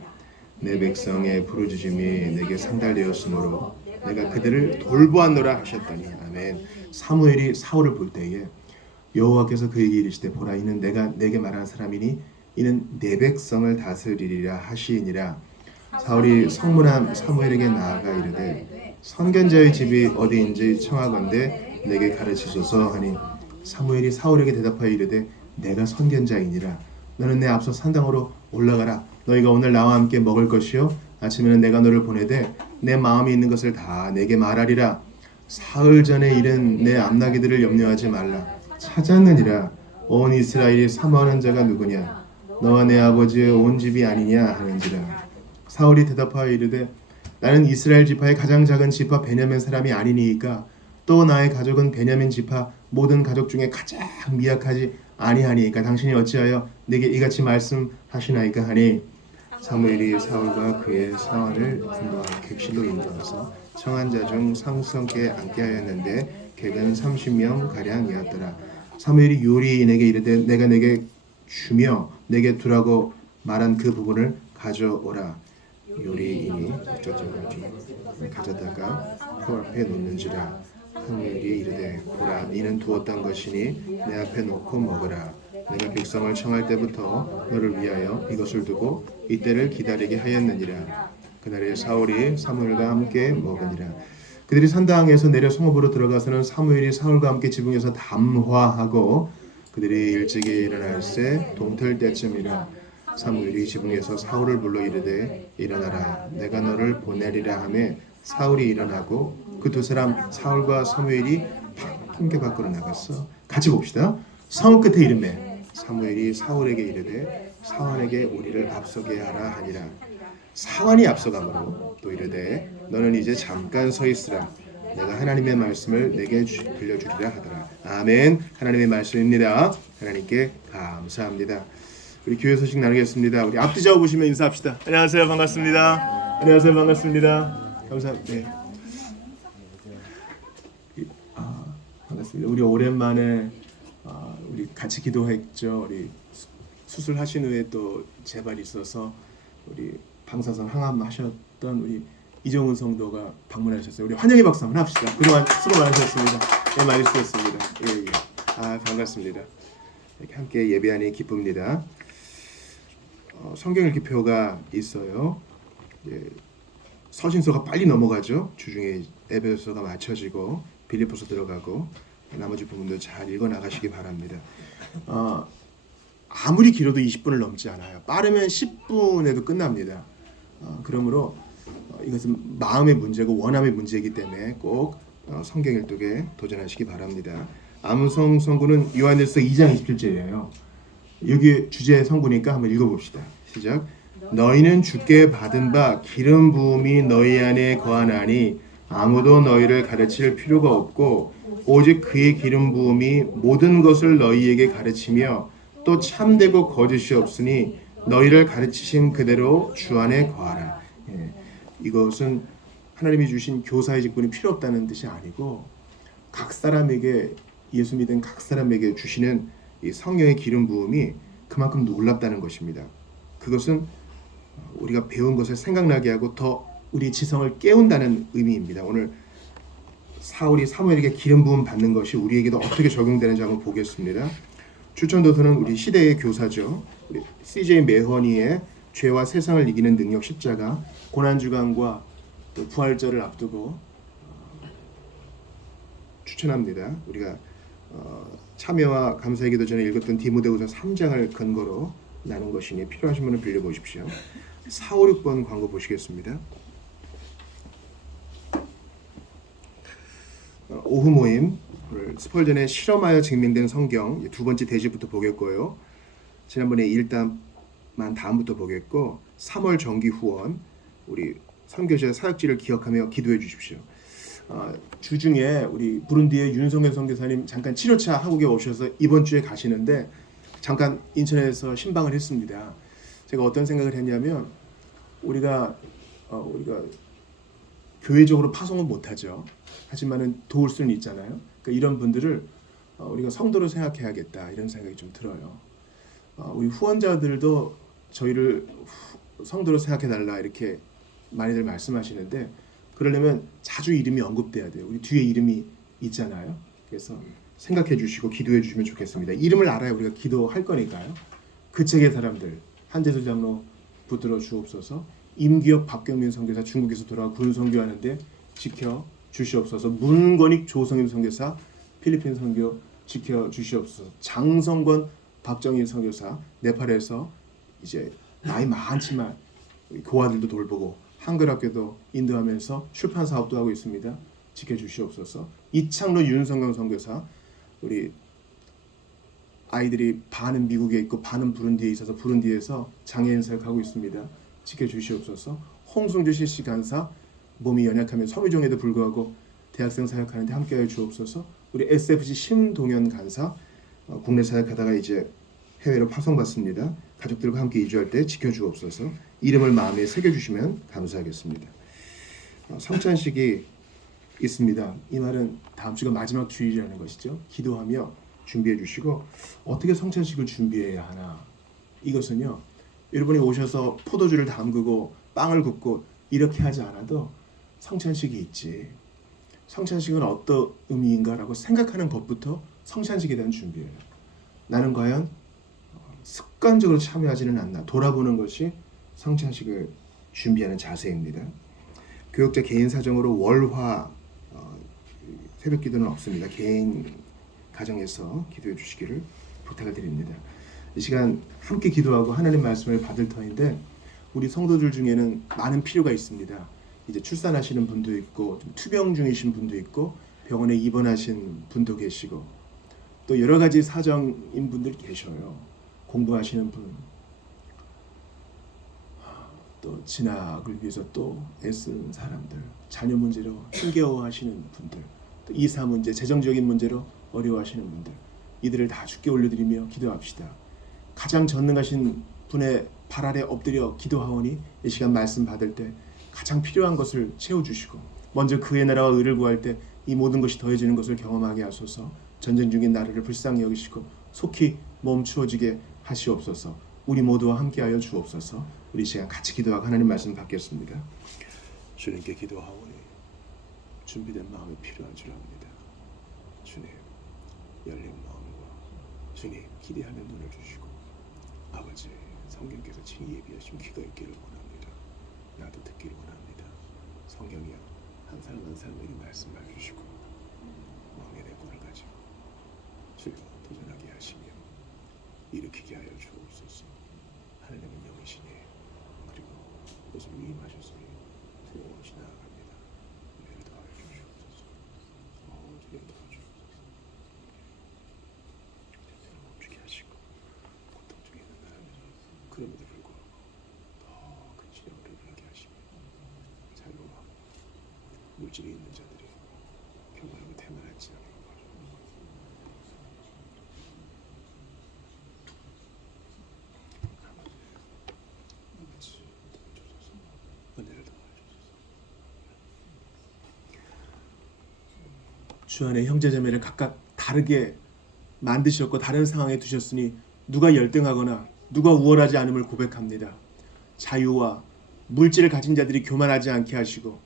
내 백성의 부르짖음이 내게 상달되었으므로 내가 그들을 돌보았노라 하셨더니 아멘. 사무엘이 사울을 볼 때에 여호와께서 그에게 이르시되 보라 이는 내가 내게 말한 사람이니 이는 내 백성을 다스리리라 하시니라. 사울이 성문한 사무엘에게 나아가 이르되 선견자의 집이 어디인지 청하건대 내게 가르치소서 하니 사무엘이 사울에게 대답하여 이르되 내가 선견자이니라. 너는 내 앞서 산당으로 올라가라. 너희가 오늘 나와 함께 먹을 것이요 아침에는 내가 너를 보내되 내 마음에 있는 것을 다 내게 말하리라. 사흘 전에 일은 내 암나기들을 염려하지 말라. 찾았느니라. 온 이스라엘이 사모하는 자가 누구냐? 너와 내 아버지의 온 집이 아니냐 하는지라. 사울이 대답하여 이르되 나는 이스라엘 지파의 가장 작은 지파 베냐민 사람이 아니니이까 또 나의 가족은 베냐민 지파 모든 가족 중에 가장 미약하지 아니하니이까 당신이 어찌하여 내게 이같이 말씀하시나이까 하니 사무엘이 사울과 그의 사환을 분노한 객실로 인도하서 청한 자 중 상수성께 앉게 하였는데 객은 30명 가량이었더라. 사무엘이 요리인에게 이르되 내가 내게 주며 내게 두라고 말한 그 부분을 가져오라. 요리인이 저쪽을 가져다가 그 앞에 놓는지라. 사무엘이 이르되 보라 이는 두었던 것이니 내 앞에 놓고 먹으라. 내가 백성을 청할 때부터 너를 위하여 이것을 두고 이때를 기다리게 하였느니라. 그날에 사울이 사무엘과 함께 먹으니라. 그들이 산당에서 내려 성읍으로 들어가서는 사무엘이 사울과 함께 지붕에서 담화하고 그들이 일찍이 일어날새 동틀 때쯤이라. 사무엘이 지붕에서 사울을 불러 이르되 일어나라 내가 너를 보내리라 하매 사울이 일어나고 그 두 사람 사울과 사무엘이 함께 밖으로 나갔어. 같이 봅시다. 성읍 끝에 이르매 사무엘이 사울에게 이르되 사환에게 우리를 앞서게 하라 하니라. 사환이 앞서가므로 또 이르되 너는 이제 잠깐 서 있으라. 내가 하나님의 말씀을 내게 들려주리라 하더라. 아멘. 하나님의 말씀입니다. 하나님께 감사합니다. 우리 교회 소식 나누겠습니다. 우리 앞뒤 좌우 보시면 인사합시다. 안녕하세요. 반갑습니다. 안녕하세요. 반갑습니다. 감사합니다. 반갑습니다. 우리 오랜만에 우리 같이 기도했죠. 우리 수술하신 후에 또 재발이 있어서 우리 방사선 항암 하셨던 우리 이정훈 성도가 방문하셨어요. 우리 환영의 박수 한번 합시다. 그동안 수고 많으셨습니다. 네, 많이 수고했습니다. 예. 반갑습니다. 이렇게 함께 예배하니 기쁩니다. 성경 읽기표가 있어요. 예, 서신서가 빨리 넘어가죠. 주중에 에베소서가 맞춰지고 빌립보서 들어가고 나머지 부분도 잘 읽어 나가시기 바랍니다. 아무리 길어도 20분을 넘지 않아요. 빠르면 10분에도 끝납니다. 그러므로 이것은 마음의 문제고 원함의 문제이기 때문에 꼭 성경 읽기에 도전하시기 바랍니다. 암송 성구는 요한일서 2장 27절이에요. 여기 주제 성구니까 한번 읽어봅시다. 시작. 너희는 주께 받은 바 기름 부음이 너희 안에 거하나니 아무도 너희를 가르칠 필요가 없고 오직 그의 기름 부음이 모든 것을 너희에게 가르치며 또 참되고 거짓이 없으니 너희를 가르치신 그대로 주 안에 거하라. 이것은 하나님이 주신 교사의 직분이 필요 없다는 뜻이 아니고 각 사람에게 예수 믿은 각 사람에게 주시는 이 성령의 기름 부음이 그만큼 놀랍다는 것입니다. 그것은 우리가 배운 것을 생각나게 하고 더 우리 지성을 깨운다는 의미입니다. 오늘 사울이 사무엘에게 기름 부음 받는 것이 우리에게도 어떻게 적용되는지 한번 보겠습니다. 추천 도서는 우리 시대의 교사죠. 우리 CJ 메허니의 죄와 세상을 이기는 능력 십자가, 고난주간과 또 부활절을 앞두고 추천합니다. 우리가 참여와 감사의 기도 전에 읽었던 디모데후서 3장을 근거로 나눈 것이니 필요하신 분은 빌려보십시오. 4, 5, 6번 광고 보시겠습니다. 오후 모임, 오늘 스펄전의 실험하여 증명된 성경 두 번째 대지부터 보겠고요. 지난번에 1단만 다음부터 보겠고 3월 정기 후원, 우리 선교사 사역지를 기억하며 기도해 주십시오. 주중에 우리 부룬디의 윤성현 선교사님 잠깐 치료차 한국에 오셔서 이번 주에 가시는데 잠깐 인천에서 신방을 했습니다. 제가 어떤 생각을 했냐면 우리가 교회적으로 파송은 못하죠. 하지만은 도울 수는 있잖아요. 그러니까 이런 분들을 우리가 성도로 생각해야겠다 이런 생각이 좀 들어요. 우리 후원자들도 저희를 성도로 생각해달라 이렇게 많이들 말씀하시는데 그러려면 자주 이름이 언급돼야 돼요. 우리 뒤에 이름이 있잖아요. 그래서 생각해 주시고 기도해 주시면 좋겠습니다. 이름을 알아야 우리가 기도할 거니까요. 그 책의 사람들 한재수 장로 붙들어 주옵소서. 임기혁 박경민 선교사 중국에서 돌아와 군 선교하는데 지켜 주시옵소서. 문권익 조성임 선교사 필리핀 선교 지켜 주시옵소서. 장성권 박정희 선교사 네팔에서 이제 나이 많지만 고아들도 돌보고 한글학교도 인도하면서 출판 사업도 하고 있습니다. 지켜 주시옵소서. 이창로 윤성경 선교사 우리 아이들이 반은 미국에 있고 반은 부룬디에 있어서 부룬디에서 장애인 사역하고 있습니다. 지켜 주시옵소서. 홍승주 실시 간사 몸이 연약하면 섬유종에도 불구하고 대학생 사역하는데 함께하여 주옵소서. 우리 SFC 심동현 간사 국내 사역하다가 이제 해외로 파송받습니다. 가족들과 함께 이주할 때 지켜주옵소서. 이름을 마음에 새겨주시면 감사하겠습니다. 성찬식이 있습니다. 이 말은 다음 주가 마지막 주일이라는 것이죠. 기도하며 준비해 주시고 어떻게 성찬식을 준비해야 하나. 이것은요. 여러분이 오셔서 포도주를 담그고 빵을 굽고 이렇게 하지 않아도 성찬식이 있지. 성찬식은 어떤 의미인가라고 생각하는 것부터 성찬식에 대한 준비예요. 나는 과연 습관적으로 참여하지는 않나 돌아보는 것이 성찬식을 준비하는 자세입니다. 교육자 개인 사정으로 월화 새벽 기도는 없습니다. 개인 가정에서 기도해 주시기를 부탁을 드립니다. 이 시간 함께 기도하고 하나님 말씀을 받을 터인데 우리 성도들 중에는 많은 필요가 있습니다. 이제 출산하시는 분도 있고 좀 투병 중이신 분도 있고 병원에 입원하신 분도 계시고 또 여러 가지 사정인 분들 계셔요. 공부하시는 분, 또 진학을 위해서 또 애쓰는 사람들, 자녀 문제로 힘겨워하시는 분들, 또 이사 문제, 재정적인 문제로 어려워하시는 분들, 이들을 다 주께 올려드리며 기도합시다. 가장 전능하신 분의 발 아래 엎드려 기도하오니 이 시간 말씀 받을 때 가장 필요한 것을 채워주시고 먼저 그의 나라와 의를 구할 때 이 모든 것이 더해지는 것을 경험하게 하소서. 전쟁 중인 나라를 불쌍히 여기시고 속히 멈추어지게 하시옵소서. 우리 모두와 함께하여 주옵소서. 우리 시간 같이 기도하고 하나님 말씀 받겠습니다. 주님께 기도하오니 준비된 마음이 필요한 줄 압니다. 주님 열린 마음과 주님 기대하는 눈을 주시고 아버지 성령께서 친히 예비하신 귀가 있기를 원합니다. 나도 듣기를 원합니다. 성령이여 한 사람 한 사람에게 말씀해 주시고 마음의 내권을 가지고 주여 도전하게 하시며 일으키게 하여 주옵소서. 하나님은 영이시니 그리고 그것을 위임하셨으니 두려움없이 나아갑니다. 은혜를 더하여 주시옵소서. 주님 도와주옵소서. 세상 멈추게 하시고 고통 중에 있는 나라를 그럼에도 불구하고 더 큰 치료를 일어나게 하시며 자유와 물질이 있는 자들이 경건하고 태만하지 않게 주 안에 형제자매를 각각 다르게 만드셨고 다른 상황에 두셨으니 누가 열등하거나 누가 우월하지 않음을 고백합니다. 자유와 물질을 가진 자들이 교만하지 않게 하시고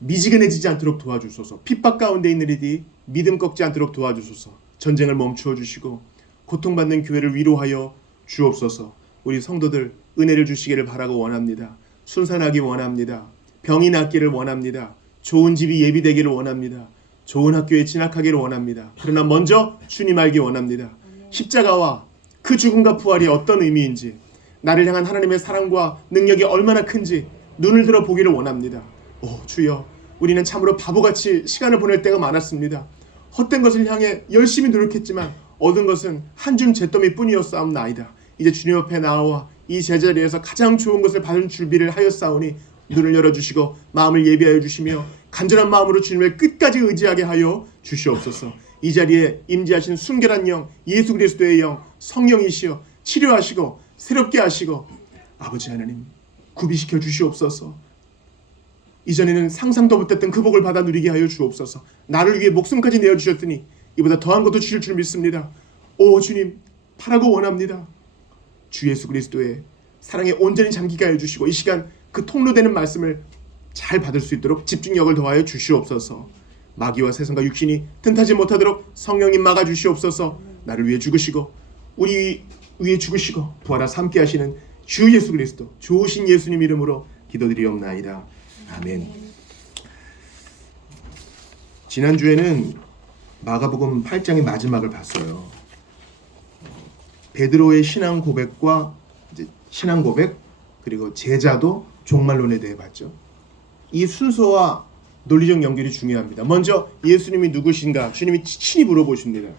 미지근해지지 않도록 도와주소서. 핍박 가운데 있는 이들이 믿음 꺾지 않도록 도와주소서. 전쟁을 멈추어 주시고 고통받는 교회를 위로하여 주옵소서. 우리 성도들 은혜를 주시기를 바라고 원합니다. 순산하기 원합니다. 병이 낫기를 원합니다. 좋은 집이 예비되기를 원합니다. 좋은 학교에 진학하기를 원합니다. 그러나 먼저 주님 알기 원합니다. 십자가와 그 죽음과 부활이 어떤 의미인지 나를 향한 하나님의 사랑과 능력이 얼마나 큰지 눈을 들어 보기를 원합니다. 오 주여 우리는 참으로 바보같이 시간을 보낼 때가 많았습니다. 헛된 것을 향해 열심히 노력했지만 얻은 것은 한 줌 잿더미 뿐이었사옵나이다. 이제 주님 앞에 나와 이 제자리에서 가장 좋은 것을 받은 준비를 하였사오니 눈을 열어주시고 마음을 예비하여 주시며 간절한 마음으로 주님을 끝까지 의지하게 하여 주시옵소서. 이 자리에 임재하신 순결한 영 예수 그리스도의 영 성령이시여 치료하시고 새롭게 하시고 아버지 하나님 구비시켜 주시옵소서. 이전에는 상상도 못했던 그 복을 받아 누리게 하여 주옵소서. 나를 위해 목숨까지 내어주셨더니 이보다 더한 것도 주실 줄 믿습니다. 오 주님 바라고 원합니다. 주 예수 그리스도의 사랑에 온전히 잠기게 하여 주시고 이 시간 그 통로되는 말씀을 잘 받을 수 있도록 집중력을 더하여 주시옵소서. 마귀와 세상과 육신이 틈타지 못하도록 성령님 막아주시옵소서. 나를 위해 죽으시고 우리 위에 죽으시고 부활하사 함께 하시는 주 예수 그리스도 좋으신 예수님 이름으로 기도드리옵나이다. 아멘. 지난주에는 마가복음 8장의 마지막을 봤어요. 베드로의 신앙 고백과 이제 신앙 고백 그리고 제자도 종말론에 대해 봤죠. 이 순서와 논리적 연결이 중요합니다. 먼저 예수님이 누구신가 주님이 친히 물어보십니다.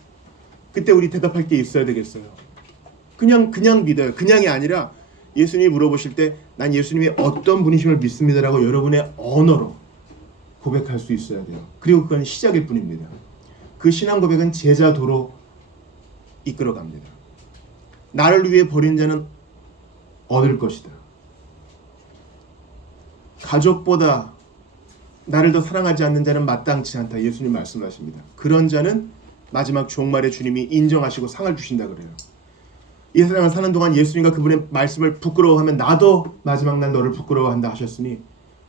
그때 우리 대답할 게 있어야 되겠어요. 그냥 믿어요. 그냥이 아니라 예수님이 물어보실 때 난 예수님이 어떤 분이심을 믿습니다라고 여러분의 언어로 고백할 수 있어야 돼요. 그리고 그건 시작일 뿐입니다. 그 신앙 고백은 제자도로 이끌어갑니다. 나를 위해 버린 자는 얻을 것이다. 가족보다 나를 더 사랑하지 않는 자는 마땅치 않다. 예수님 말씀하십니다. 그런 자는 마지막 종말에 주님이 인정하시고 상을 주신다 그래요. 이 세상을 사는 동안 예수님과 그분의 말씀을 부끄러워하면 나도 마지막 날 너를 부끄러워한다 하셨으니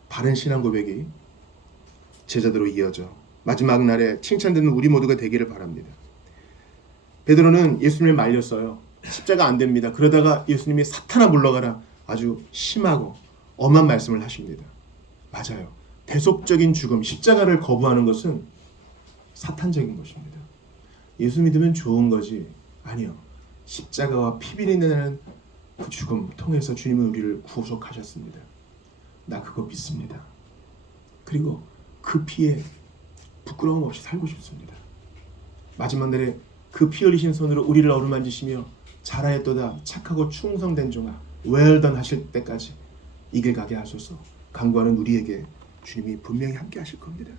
바른 신앙 고백이 제자도로 이어져 마지막 날에 칭찬되는 우리 모두가 되기를 바랍니다. 베드로는 예수님을 말렸어요. 십자가 안 됩니다. 그러다가 예수님이 사탄아 물러가라 아주 심하고 엄한 말씀을 하십니다. 맞아요. 대속적인 죽음, 십자가를 거부하는 것은 사탄적인 것입니다. 예수 믿으면 좋은 거지 아니요. 십자가와 피비린내 나는 그 죽음 통해서 주님은 우리를 구속하셨습니다. 나 그거 믿습니다. 그리고 그 피에 부끄러움 없이 살고 싶습니다. 마지막 날에 그 피 흘리신 손으로 우리를 어루만지시며 잘하였도다 착하고 충성된 종아 well done 하실 때까지 이 길 가게 하소서. 간구하는 우리에게 주님이 분명히 함께 하실 겁니다.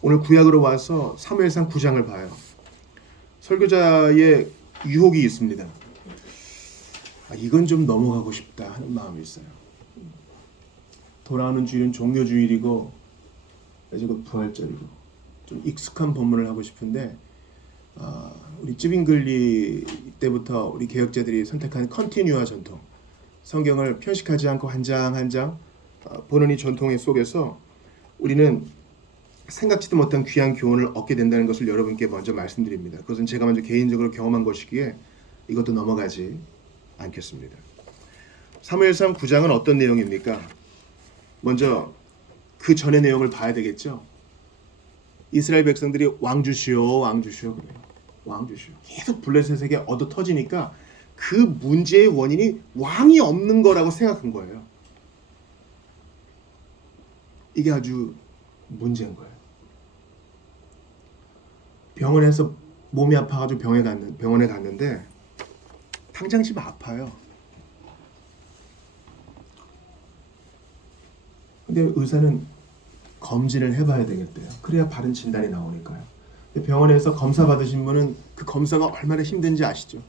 오늘 구약으로 와서 사무엘상 9장을 봐요. 설교자의 유혹이 있습니다. 이건 좀 넘어가고 싶다 하는 마음이 있어요. 돌아오는 주일은 종료주일이고 이제 곧 부활절이고 좀 익숙한 본문을 하고 싶은데 우리 쯔빙글리 때부터 우리 개혁자들이 선택한 컨티뉴아 전통, 성경을 편식하지 않고 한 장 한 장 보는 이 전통의 속에서 우리는 생각지도 못한 귀한 교훈을 얻게 된다는 것을 여러분께 먼저 말씀드립니다. 그것은 제가 먼저 개인적으로 경험한 것이기에 이것도 넘어가지 않겠습니다. 사무엘상 9장은 어떤 내용입니까? 먼저 그 전의 내용을 봐야 되겠죠. 이스라엘 백성들이 왕 주시오 그래요. 왕 주시오. 계속 블레셋에게 얻어 터지니까 그 문제의 원인이 왕이 없는 거라고 생각한 거예요. 이게 아주 문제인 거예요. 병원에서 몸이 아파가지고 병원에 갔는데 당장 집 아파요. 근데 의사는 검진을 해봐야 되겠대요. 그래야 바른 진단이 나오니까요. 근데 병원에서 검사 받으신 분은 그 검사가 얼마나 힘든지 아시죠?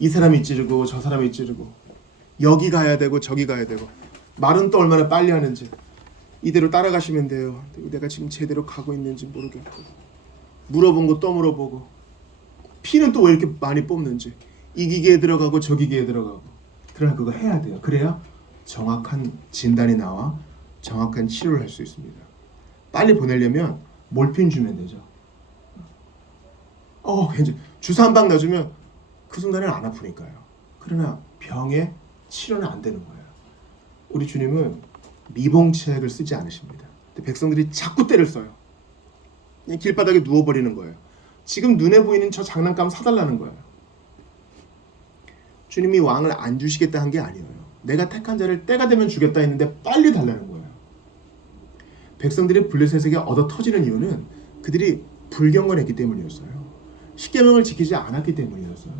이 사람이 찌르고 저 사람이 찌르고 여기 가야 되고 저기 가야 되고 말은 또 얼마나 빨리 하는지 이대로 따라가시면 돼요. 내가 지금 제대로 가고 있는지 모르겠고 물어본 거 또 물어보고 피는 또 왜 이렇게 많이 뽑는지 이 기계에 들어가고 저 기계에 들어가고 그러나 그거 해야 돼요. 그래야 정확한 진단이 나와 정확한 치료를 할 수 있습니다. 빨리 보내려면 몰핀 주면 되죠. 괜찮아. 주사 한 방 놔주면 그 순간에는 안 아프니까요. 그러나 병의 치료는 안 되는 거예요. 우리 주님은 미봉책을 쓰지 않으십니다. 근데 백성들이 자꾸 때를 써요. 그냥 길바닥에 누워버리는 거예요. 지금 눈에 보이는 저 장난감 사달라는 거예요. 주님이 왕을 안 주시겠다 한 게 아니에요. 내가 택한 자를 때가 되면 주겠다 했는데 빨리 달라는 거예요. 백성들이 블레셋에게 얻어 터지는 이유는 그들이 불경건했기 때문이었어요. 십계명을 지키지 않았기 때문이었어요.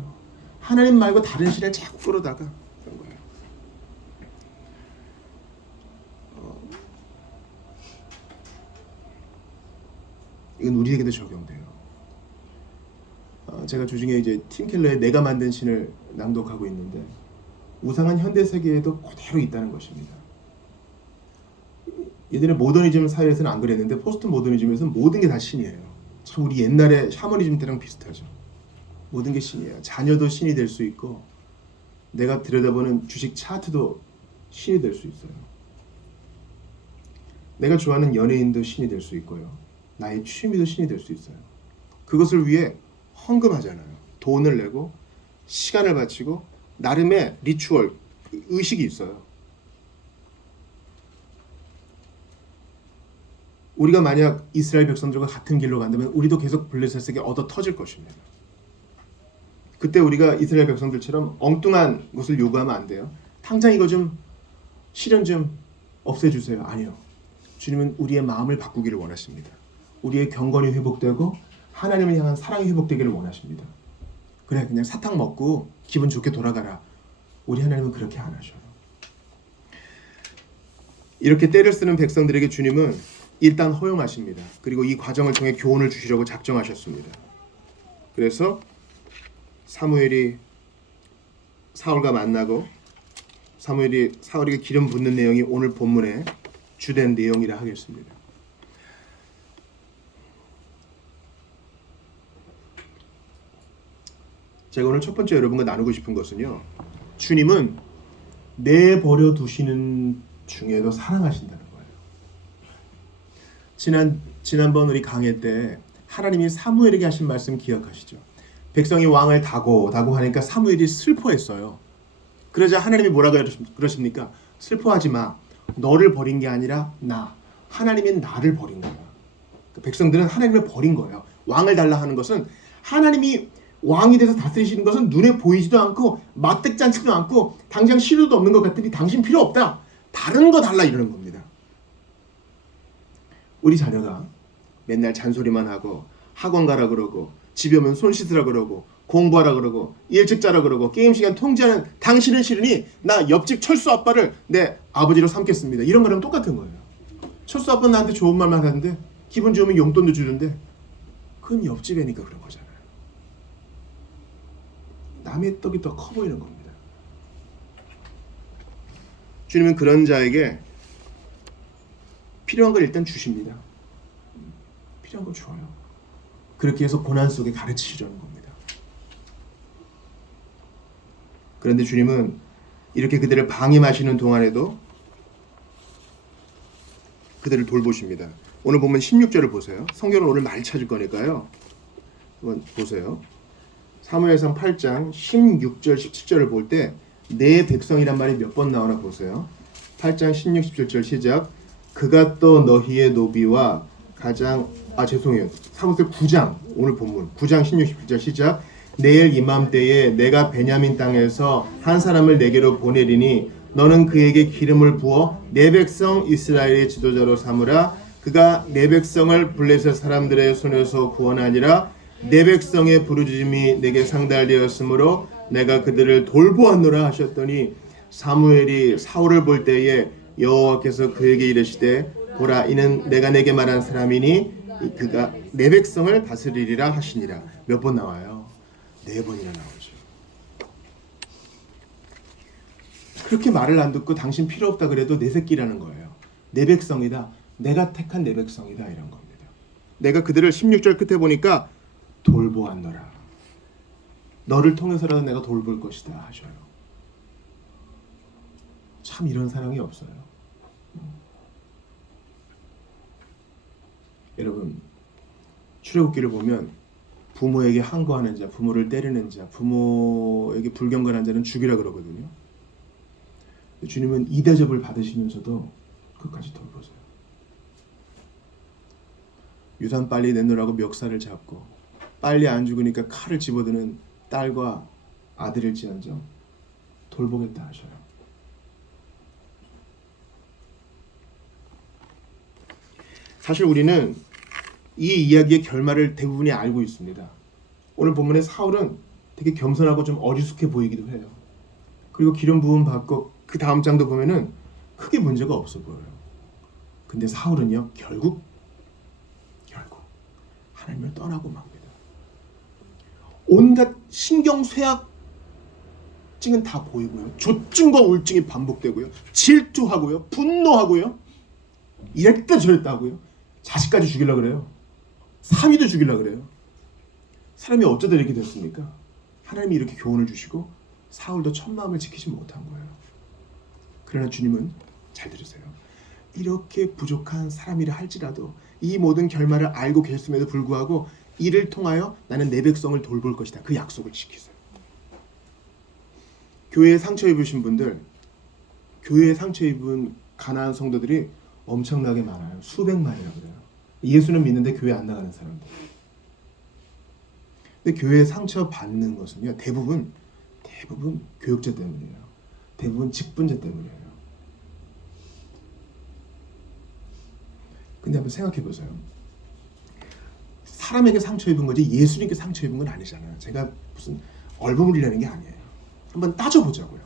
하나님 말고 다른 신을 자꾸 끌어다가 그런 거예요. 이건 우리에게도 적용돼요. 제가 주중에 이제 팀 켈러의 내가 만든 신을 낭독하고 있는데 우상은 현대 세계에도 그대로 있다는 것입니다. 예전에 모더니즘 사회에서는 안 그랬는데 포스트 모더니즘에서는 모든 게 다 신이에요. 참 우리 옛날에 샤머니즘 때랑 비슷하죠. 모든 게 신이에요. 자녀도 신이 될 수 있고 내가 들여다보는 주식 차트도 신이 될 수 있어요. 내가 좋아하는 연예인도 신이 될 수 있고요. 나의 취미도 신이 될 수 있어요. 그것을 위해 헌금하잖아요. 돈을 내고 시간을 바치고 나름의 리추얼, 의식이 있어요. 우리가 만약 이스라엘 백성들과 같은 길로 간다면 우리도 계속 블레셋에게 얻어 터질 것입니다. 그때 우리가 이스라엘 백성들처럼 엉뚱한 것을 요구하면 안 돼요. 당장 이거 좀 시련 좀 없애주세요. 아니요. 주님은 우리의 마음을 바꾸기를 원하십니다. 우리의 경건이 회복되고 하나님을 향한 사랑이 회복되기를 원하십니다. 그래 그냥 사탕 먹고 기분 좋게 돌아가라. 우리 하나님은 그렇게 안 하셔요. 이렇게 때를 쓰는 백성들에게 주님은 일단 허용하십니다. 그리고 이 과정을 통해 교훈을 주시려고 작정하셨습니다. 그래서 사무엘이 사울과 만나고 사울에게 기름 붓는 내용이 오늘 본문의 주된 내용이라 하겠습니다. 제가 오늘 첫 번째 여러분과 나누고 싶은 것은요. 주님은 내버려 두시는 중에도 사랑하신다는 거예요. 지난번 우리 강의 때 하나님이 사무엘에게 하신 말씀 기억하시죠? 백성이 왕을 다고 하니까 사무엘이 슬퍼했어요. 그러자 하나님이 뭐라고 그러십니까? 슬퍼하지 마. 너를 버린 게 아니라 나. 하나님이 나를 버린 거야. 백성들은 하나님을 버린 거예요. 왕을 달라 하는 것은 하나님이 왕이 돼서 다스리시는 것은 눈에 보이지도 않고 마뜩지 않지도 않고 당장 시도도 없는 것 같으니 당신 필요 없다. 다른 거 달라 이러는 겁니다. 우리 자녀가 맨날 잔소리만 하고 학원 가라 그러고 집에 오면 손 씻으라 그러고 공부하라 그러고 일찍 자라 그러고 게임 시간 통제하는 당신은 싫으니 나 옆집 철수 아빠를 내 아버지로 삼겠습니다. 이런 거랑 똑같은 거예요. 철수 아빠는 나한테 좋은 말만 하는데 기분 좋으면 용돈도 주는데 그건 옆집 애니까 그런 거잖아요. 남의 떡이 더 커 보이는 겁니다. 주님은 그런 자에게 필요한 걸 일단 주십니다. 필요한 거 줘요. 그렇게 해서 고난 속에 가르치시려는 겁니다. 그런데 주님은 이렇게 그들을 방임하시는 동안에도 그들을 돌보십니다. 오늘 보면 16절을 보세요. 성경을 오늘 많이 찾을 거니까요. 한번 보세요. 사무엘상 8장 16절 17절을 볼 때 내 백성이란 말이 몇 번 나오나 보세요. 8장 16, 17절 시작. 그가 또 너희의 노비와 죄송해요. 사무엘 9장 오늘 본문 9장 16, 17절 시작. 내일 이맘때에 내가 베냐민 땅에서 한 사람을 내게로 보내리니 너는 그에게 기름을 부어 내 백성 이스라엘의 지도자로 삼으라. 그가 내 백성을 블레셋 사람들의 손에서 구원하니라. 내 백성의 부르짖음이 내게 상달되었으므로 내가 그들을 돌보았노라 하셨더니 사무엘이 사울을 볼 때에 여호와께서 그에게 이르시되 보라 이는 내가 내게 말한 사람이니 그가 내 백성을 다스리리라 하시니라. 몇 번 나와요? 4번이나 나오죠. 그렇게 말을 안 듣고 당신 필요 없다 그래도 내 새끼라는 거예요. 내 백성이다. 내가 택한 내 백성이다 이런 겁니다. 내가 그들을 16절 끝에 보니까 돌보았노라. 너를 통해서라도 내가 돌볼 것이다 하셔요. 참 이런 사랑이 없어요. 여러분 출애굽기를 보면 부모에게 항거하는 자, 부모를 때리는 자, 부모에게 불경건한 자는 죽이라 그러거든요. 주님은 이 대접을 받으시면서도 끝까지 돌보세요. 유산 빨리 내놓으라고 멱살을 잡고 빨리 안 죽으니까 칼을 집어드는 딸과 아들일지언정 돌보겠다 하셔요. 사실 우리는 이 이야기의 결말을 대부분이 알고 있습니다. 오늘 본문의 사울은 되게 겸손하고 좀 어리숙해 보이기도 해요. 그리고 기름 부음 받고 그 다음 장도 보면은 크게 문제가 없어 보여요. 근데 사울은요 결국 하나님을 떠나고 맙니다. 온갖 신경쇠약증은 다 보이고요. 조증과 우울증이 반복되고요. 질투하고요. 분노하고요. 이랬다 저랬다 하고요. 자식까지 죽이려고 그래요. 사위도 죽이려고 그래요. 사람이 어쩌다 이렇게 됐습니까? 하나님이 이렇게 교훈을 주시고 사울도 첫마음을 지키지 못한 거예요. 그러나 주님은 잘 들으세요. 이렇게 부족한 사람이라 할지라도 이 모든 결말을 알고 계셨음에도 불구하고 이를 통하여 나는 내 백성을 돌볼 것이다. 그 약속을 지키세요. 교회에 상처 입으신 분들, 교회에 상처 입은 가난한 성도들이 엄청나게 많아요. 수백만이라고 그래요. 예수는 믿는데 교회 안 나가는 사람들. 근데 교회에 상처 받는 것은요, 대부분 교육자 때문이에요. 대부분 직분자 때문이에요. 근데 한번 생각해 보세요. 사람에게 상처 입은 거지 예수님께 상처 입은 건 아니잖아요. 제가 무슨 얼버무리려는 게 아니에요. 한번 따져보자고요.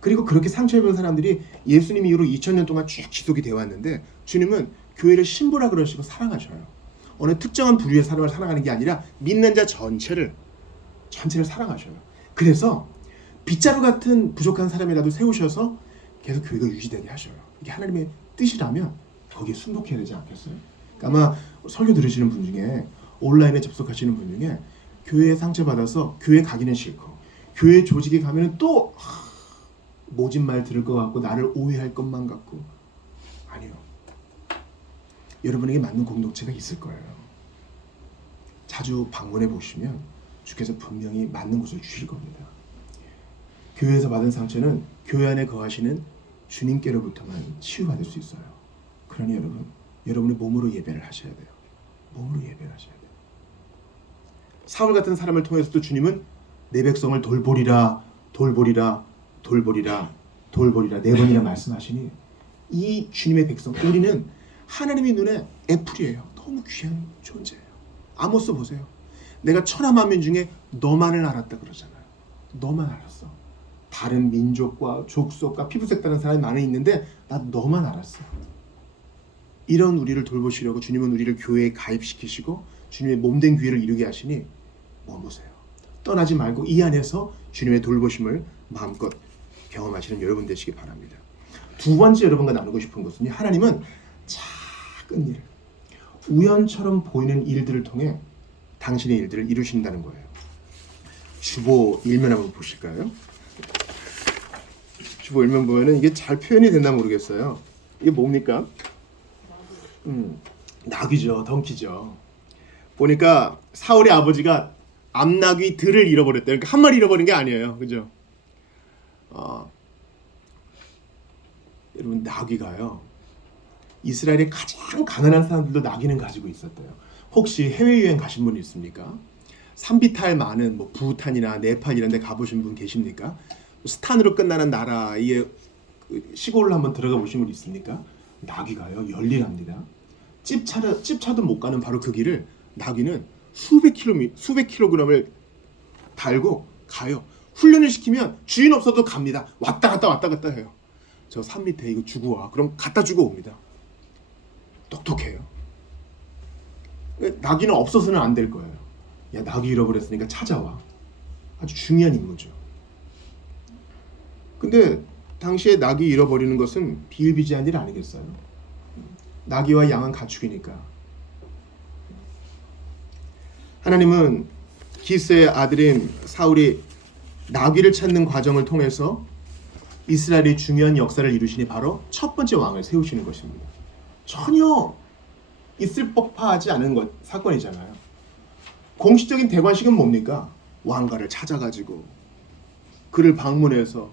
그리고 그렇게 상처 입은 사람들이 예수님 이후로 2000년 동안 쭉 지속이 되어 왔는데 주님은 교회를 신부라 그러시고 사랑하셔요. 어느 특정한 부류의 사람을 사랑하는 게 아니라 믿는 자 전체를 사랑하셔요. 그래서 빗자루 같은 부족한 사람이라도 세우셔서 계속 교회가 유지되게 하셔요. 이게 하나님의 뜻이라면 거기에 순복해야 되지 않겠어요? 그러니까 아마 설교 들으시는 분 중에 온라인에 접속하시는 분 중에 교회에 상처받아서 교회 가기는 싫고 교회 조직에 가면은 또 모진 말 들을 것 같고 나를 오해할 것만 같고 아니요. 여러분에게 맞는 공동체가 있을 거예요. 자주 방문해 보시면 주께서 분명히 맞는 곳을 주실 겁니다. 교회에서 받은 상처는 교회 안에 거하시는 주님께로부터만 치유받을 수 있어요. 그러니 여러분이 몸으로 예배를 하셔야 돼요. 몸으로 예배를 하셔야 돼요. 사울 같은 사람을 통해서도 주님은 내 백성을 돌보리라 네 번이나 말씀하시니 이 주님의 백성, 우리는 하나님의 눈에 애플이에요. 너무 귀한 존재예요. 아모스 보세요. 내가 천하만민 중에 너만을 알았다 그러잖아요. 너만 알았어. 다른 민족과 족속과 피부색 다른 사람이 많이 있는데 나 너만 알았어. 이런 우리를 돌보시려고 주님은 우리를 교회에 가입시키시고 주님의 몸된 교회를 이루게 하시니 머무세요. 떠나지 말고 이 안에서 주님의 돌보심을 마음껏 경험하시는 여러분 되시기 바랍니다. 두 번째 여러분과 나누고 싶은 것은 하나님은 작은 일, 우연처럼 보이는 일들을 통해 당신의 일들을 이루신다는 거예요. 주보 일면 한번 보실까요? 주보 일면 보면은 이게 잘 표현이 됐나 모르겠어요. 이게 뭡니까? 나귀죠, 덩키죠. 보니까 사울의 아버지가 암나귀 들을 잃어버렸대요. 그러니까 한 마리 잃어버린 게 아니에요, 그죠? 여러분 나귀가요. 이스라엘의 가장 가난한 사람들도 나귀는 가지고 있었대요. 혹시 해외여행 가신 분 있습니까? 산비탈 많은 뭐 부탄이나 네팔 이런 데 가보신 분 계십니까? 스탄으로 끝나는 나라의 시골을 한번 들어가 보신 분 있습니까? 나귀가요 열일합니다. 찝차도 못 가는 바로 그 길을 나귀는 수백 킬로그램을 달고 가요. 훈련을 시키면 주인 없어도 갑니다. 왔다 갔다 해요. 저 산 밑에 이거 주고 와. 그럼 갖다 주고 옵니다. 똑똑해요. 나귀는 없어서는 안 될 거예요. 야, 나귀 잃어버렸으니까 찾아와. 아주 중요한 임무죠. 근데 당시에 나귀 잃어버리는 것은 비일비재한 일 아니겠어요? 나귀와 양은 가축이니까. 하나님은 기스의 아들인 사울이 나귀를 찾는 과정을 통해서 이스라엘의 중요한 역사를 이루시니 바로 첫 번째 왕을 세우시는 것입니다. 전혀 있을 법하지 않은 사건이잖아요. 공식적인 대관식은 뭡니까? 왕가를 찾아가지고 그를 방문해서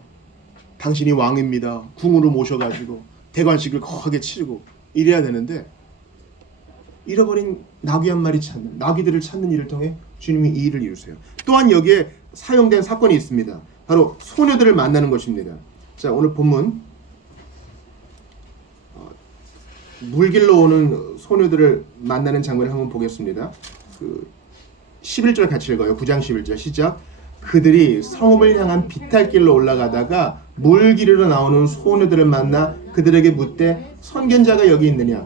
당신이 왕입니다. 궁으로 모셔가지고 대관식을 거하게 치르고 이래야 되는데 잃어버린 나귀 한 마리 찾는, 나귀들을 찾는 일을 통해 주님이 이 일을 이루세요. 또한 여기에 사용된 사건이 있습니다. 바로 소녀들을 만나는 것입니다. 자, 오늘 본문 물길로 오는 소녀들을 만나는 장면을 한번 보겠습니다. 11절 같이 읽어요. 9장 11절 시작. 그들이 성읍을 향한 비탈길로 올라가다가 물길로 나오는 소녀들을 만나 그들에게 묻되 선견자가 여기 있느냐.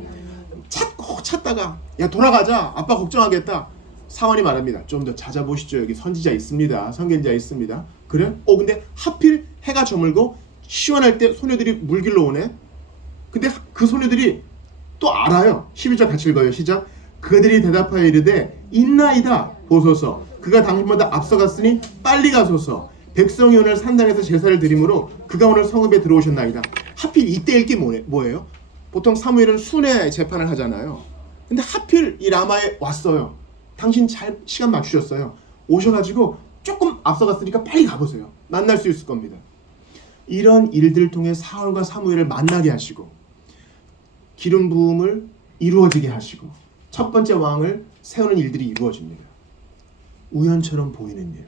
찾다가 야 돌아가자. 아빠 걱정하겠다. 사원이 말합니다. 좀 더 찾아보시죠. 여기 선지자 있습니다. 선견자 있습니다. 그래? 근데 하필 해가 저물고 시원할 때 소녀들이 물길로 오네. 근데 그 소녀들이 또 알아요. 12절 같이 읽어요. 시작. 그들이 대답하여 이르되 있나이다 보소서. 그가 당신보다 앞서갔으니 빨리 가소서. 백성이 오늘 산당에서 제사를 드리므로 그가 오늘 성읍에 들어오셨나이다. 하필 이때일 게 뭐예요? 보통 사무엘은 순회 재판을 하잖아요. 근데 하필 이 라마에 왔어요. 당신 잘 시간 맞추셨어요. 오셔가지고 조금 앞서갔으니까 빨리 가보세요. 만날 수 있을 겁니다. 이런 일들을 통해 사울과 사무엘을 만나게 하시고 기름 부음을 이루어지게 하시고 첫 번째 왕을 세우는 일들이 이루어집니다. 우연처럼 보이는 일,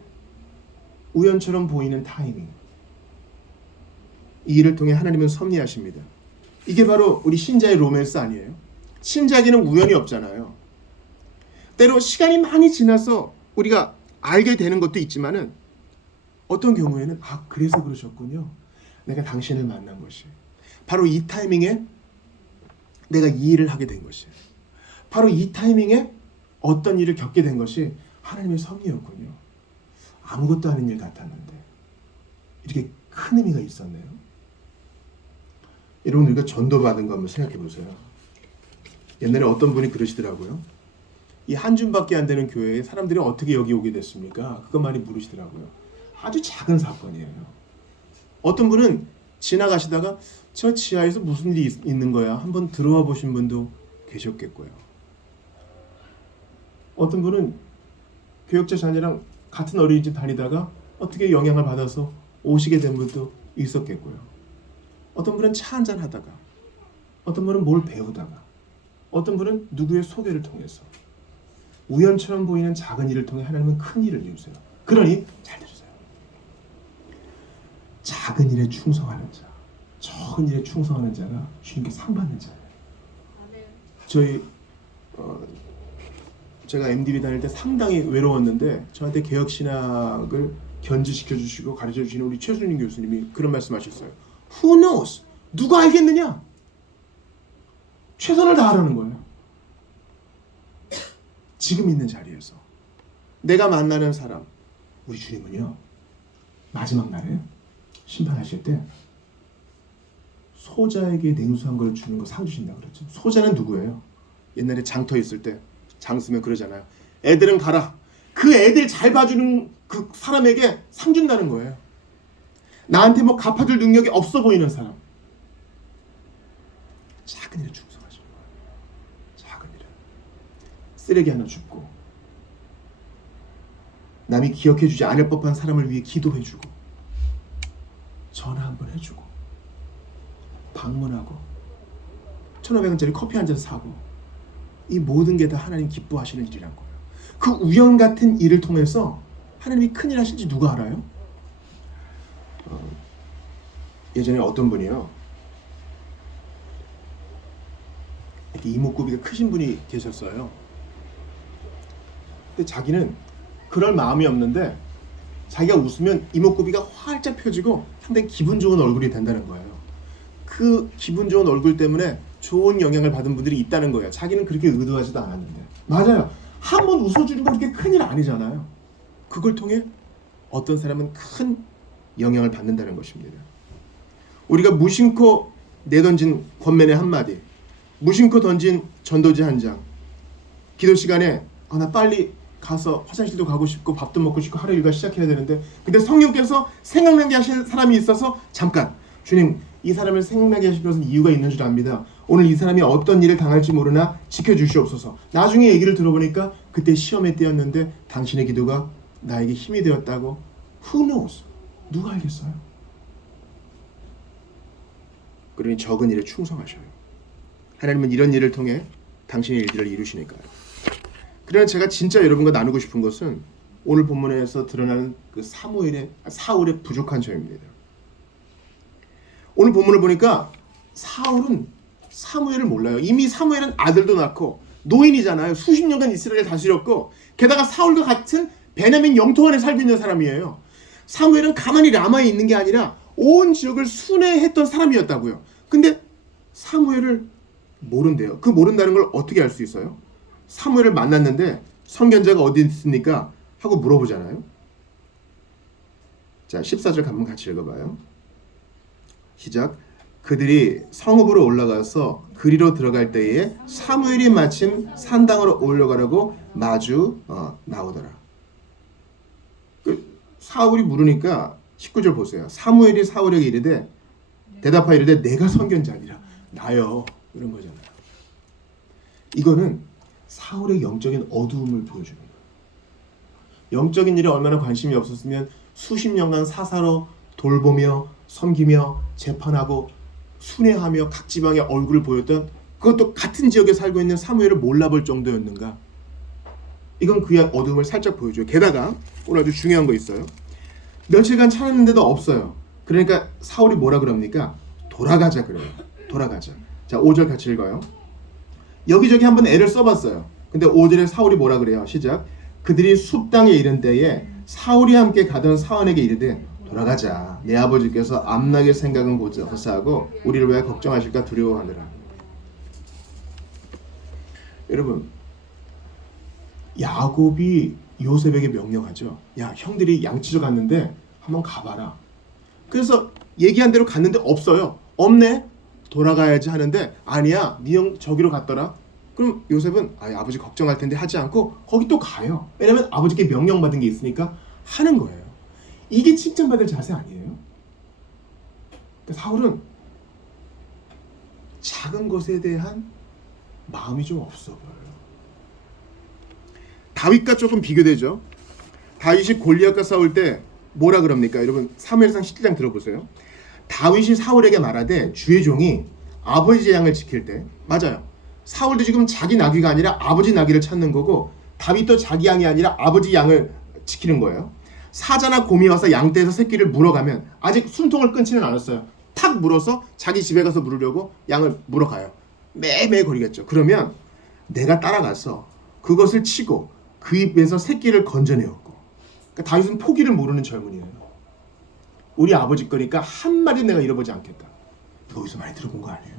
우연처럼 보이는 타이밍, 이 일을 통해 하나님은 섭리하십니다. 이게 바로 우리 신자의 로맨스 아니에요? 신자에게는 우연이 없잖아요. 때로 시간이 많이 지나서 우리가 알게 되는 것도 있지만은 어떤 경우에는 그래서 그러셨군요. 내가 당신을 만난 것이 바로 이 타이밍에 내가 이 일을 하게 된 것이 바로 이 타이밍에 어떤 일을 겪게 된 것이 하나님의 섭리였군요. 아무것도 아닌 일 같았는데 이렇게 큰 의미가 있었네요. 여러분 우리가 전도받은 거 한번 생각해 보세요. 옛날에 어떤 분이 그러시더라고요. 이 한 줌밖에 안 되는 교회에 사람들이 어떻게 여기 오게 됐습니까? 그것 많이 물으시더라고요. 아주 작은 사건이에요. 어떤 분은 지나가시다가 저 지하에서 무슨 일이 있는 거야 한번 들어와 보신 분도 계셨겠고요. 어떤 분은 교역자 자녀랑 같은 어린이집 다니다가 어떻게 영향을 받아서 오시게 된 분도 있었겠고요. 어떤 분은 차 한잔 하다가, 어떤 분은 뭘 배우다가, 어떤 분은 누구의 소개를 통해서 우연처럼 보이는 작은 일을 통해 하나님은 큰 일을 이루세요. 그러니 잘 들으세요. 작은 일에 충성하는 자, 적은 일에 충성하는 자가 주님께 상 받는 자예요. 저희 제가 MDB 다닐 때 상당히 외로웠는데 저한테 개혁신학을 견지시켜 주시고 가르쳐 주시는 우리 최순인 교수님이 그런 말씀하셨어요. Who knows? 누가 알겠느냐? 최선을 다하라는 거예요. 지금 있는 자리에서 내가 만나는 사람, 우리 주님은요 마지막 날에 심판하실 때 소자에게 냉수 한 그릇 주는 거 상 주신다고 그랬죠. 소자는 누구예요? 옛날에 장터 있을 때 장 쓰면 그러잖아요. 애들은 가라. 그 애들 잘 봐주는 그 사람에게 상 준다는 거예요. 나한테 뭐 갚아줄 능력이 없어 보이는 사람. 작은 일에 충성하시는 거예요. 작은 일에. 쓰레기 하나 줍고 남이 기억해주지 않을 법한 사람을 위해 기도해주고 전화 한번 해주고 방문하고 1,500원짜리 커피 한 잔 사고 이 모든 게 다 하나님 기뻐하시는 일이란 거예요. 그 우연 같은 일을 통해서 하나님이 큰일 하실지 누가 알아요? 예전에 어떤 분이요 이렇게 이목구비가 크신 분이 계셨어요. 근데 자기는 그럴 마음이 없는데 자기가 웃으면 이목구비가 활짝 펴지고 상당히 기분 좋은 얼굴이 된다는 거예요. 그 기분 좋은 얼굴 때문에 좋은 영향을 받은 분들이 있다는 거예요. 자기는 그렇게 의도하지도 않았는데. 맞아요. 한 번 웃어주는 거 그렇게 큰일 아니잖아요. 그걸 통해 어떤 사람은 큰 영향을 받는다는 것입니다. 우리가 무심코 내던진 권면의 한마디, 무심코 던진 전도지 한 장, 기도 시간에 나 빨리 가서 화장실도 가고 싶고 밥도 먹고 싶고 하루 일과 시작해야 되는데 근데 성령께서 생각나게 하신 사람이 있어서 잠깐 주님 이 사람을 생각나게 하신 것은 이유가 있는 줄 압니다. 오늘 이 사람이 어떤 일을 당할지 모르나 지켜주시옵소서. 나중에 얘기를 들어보니까 그때 시험에 띄었는데 당신의 기도가 나에게 힘이 되었다고. Who knows? 누가 알겠어요? 그러니 적은 일에 충성하셔요. 하나님은 이런 일을 통해 당신의 일들을 이루시니까요. 그러나 제가 진짜 여러분과 나누고 싶은 것은 오늘 본문에서 드러나는 그 사울의 부족한 점입니다. 오늘 본문을 보니까 사울은 사무엘을 몰라요. 이미 사무엘은 아들도 낳고 노인이잖아요. 수십 년간 이스라엘을 다스렸고 게다가 사울과 같은 베냐민 영토 안에 살고 있는 사람이에요. 사무엘은 가만히 라마에 있는 게 아니라 온 지역을 순회했던 사람이었다고요. 근데 사무엘을 모른대요. 그 모른다는 걸 어떻게 알 수 있어요? 사무엘을 만났는데 선견자가 어디 있습니까? 하고 물어보잖아요. 자, 14절 한번 같이 읽어봐요. 시작. 그들이 성읍으로 올라가서 그리로 들어갈 때에 사무엘이 마침 산당으로 올라가려고 마주 나오더라. 사울이 물으니까 19절 보세요. 사무엘이 사울에게 이르되 대답하여 이르되 내가 선견자니라. 나요. 이런 거잖아요. 이거는 사울의 영적인 어두움을 보여주는 거예요. 영적인 일에 얼마나 관심이 없었으면 수십 년간 사사로 돌보며 섬기며 재판하고 순회하며 각 지방에 얼굴을 보였던, 그것도 같은 지역에 살고 있는 사무엘을 몰라볼 정도였는가? 이건 그의 어둠을 살짝 보여줘요. 게다가 오늘 아주 중요한 거 있어요. 며칠간 찾았는데도 없어요. 그러니까 사울이 뭐라 그럽니까? 돌아가자 그래요. 돌아가자. 자, 5절 같이 읽어요. 여기저기 한번 애를 써봤어요. 근데 5절에 사울이 뭐라 그래요? 시작. 그들이 숲 땅에 이른 때에 사울이 함께 가던 사원에게 이르되 돌아가자. 내 아버지께서 암나게 생각은 고사하고 우리를 왜 걱정하실까 두려워하느라. 여러분, 야곱이 요셉에게 명령하죠. 야, 형들이 양치러 갔는데 한번 가봐라. 그래서 얘기한 대로 갔는데 없어요. 없네? 돌아가야지 하는데 아니야, 네 형 저기로 갔더라. 그럼 요셉은 아버지 걱정할 텐데 하지 않고 거기 또 가요. 왜냐면 아버지께 명령받은 게 있으니까 하는 거예요. 이게 칭찬받을 자세 아니에요? 그러니까 사울은 작은 것에 대한 마음이 좀 없어 보여요. 다윗과 조금 비교되죠. 다윗이 골리앗과 싸울 때 뭐라 그럽니까? 여러분 사무엘상 17장 들어보세요. 다윗이 사울에게 말하되 주의 종이 아버지의 양을 지킬 때, 맞아요. 사울도 지금 자기 나귀가 아니라 아버지 나귀를 찾는 거고, 다윗도 자기 양이 아니라 아버지 양을 지키는 거예요. 사자나 곰이 와서 양떼에서 새끼를 물어가면 아직 숨통을 끊지는 않았어요. 탁 물어서 자기 집에 가서 물으려고 양을 물어가요. 매매 거리겠죠. 그러면 내가 따라가서 그것을 치고 그 입에서 새끼를 건져내었고. 그러니까 다윗은 포기를 모르는 젊은이에요. 우리 아버지 거니까 한 마디 내가 잃어보지 않겠다. 이거 어디서 많이 들어본 거 아니에요?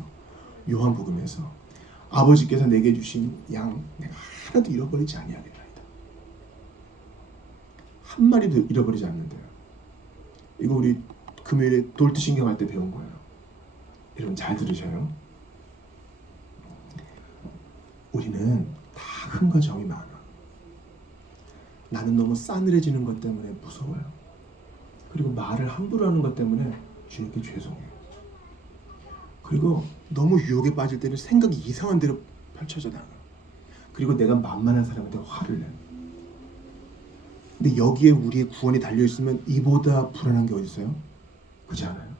요한복음에서 아버지께서 내게 주신 양 내가 하나도 잃어버리지 아니하겠나이다. 한 마리도 잃어버리지 않는데요. 이거 우리 금요일에 돌트신경 할 때 배운 거예요. 여러분 잘 들으셔요. 우리는 다 흠과 정이 많아. 나는 너무 싸늘해지는 것 때문에 무서워요. 그리고 말을 함부로 하는 것 때문에 주님께 죄송해요. 그리고 너무 유혹에 빠질 때는 생각이 이상한 대로 펼쳐져 나가. 그리고 내가 만만한 사람한테 화를 내. 근데 여기에 우리의 구원이 달려있으면 이보다 불안한 게 어디 있어요? 그렇지 않아요?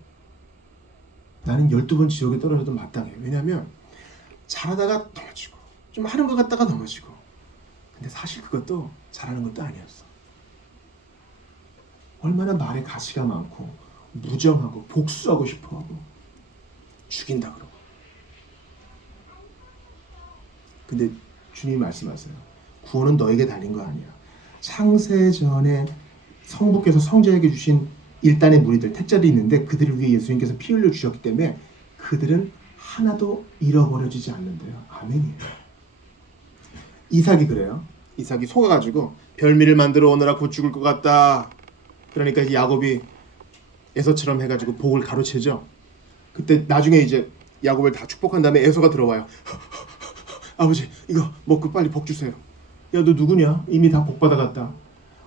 나는 12번 지옥에 떨어져도 마땅해. 왜냐하면 잘하다가 넘어지고 좀 하는 것 같다가 넘어지고, 근데 사실 그것도 잘하는 것도 아니었어. 얼마나 말에 가시가 많고 무정하고 복수하고 싶어하고 죽인다 그러고. 근데 주님이 말씀하세요. 구원은 너에게 달린 거 아니야. 창세 전에 성부께서 성자에게 주신 일단의 무리들, 택자들이 있는데 그들을 위해 예수님께서 피 흘려 주셨기 때문에 그들은 하나도 잃어버려지지 않는데요. 아멘이에요. 이삭이 그래요. 이삭이 속아가지고 별미를 만들어 오느라 곧 죽을 것 같다. 그러니까 야곱이 에서처럼 해가지고 복을 가로채죠. 그때 나중에 이제 야곱을 다 축복한 다음에 에서가 들어와요. 아버지 이거 먹고 빨리 복 주세요. 야 너 누구냐? 이미 다 복 받아갔다.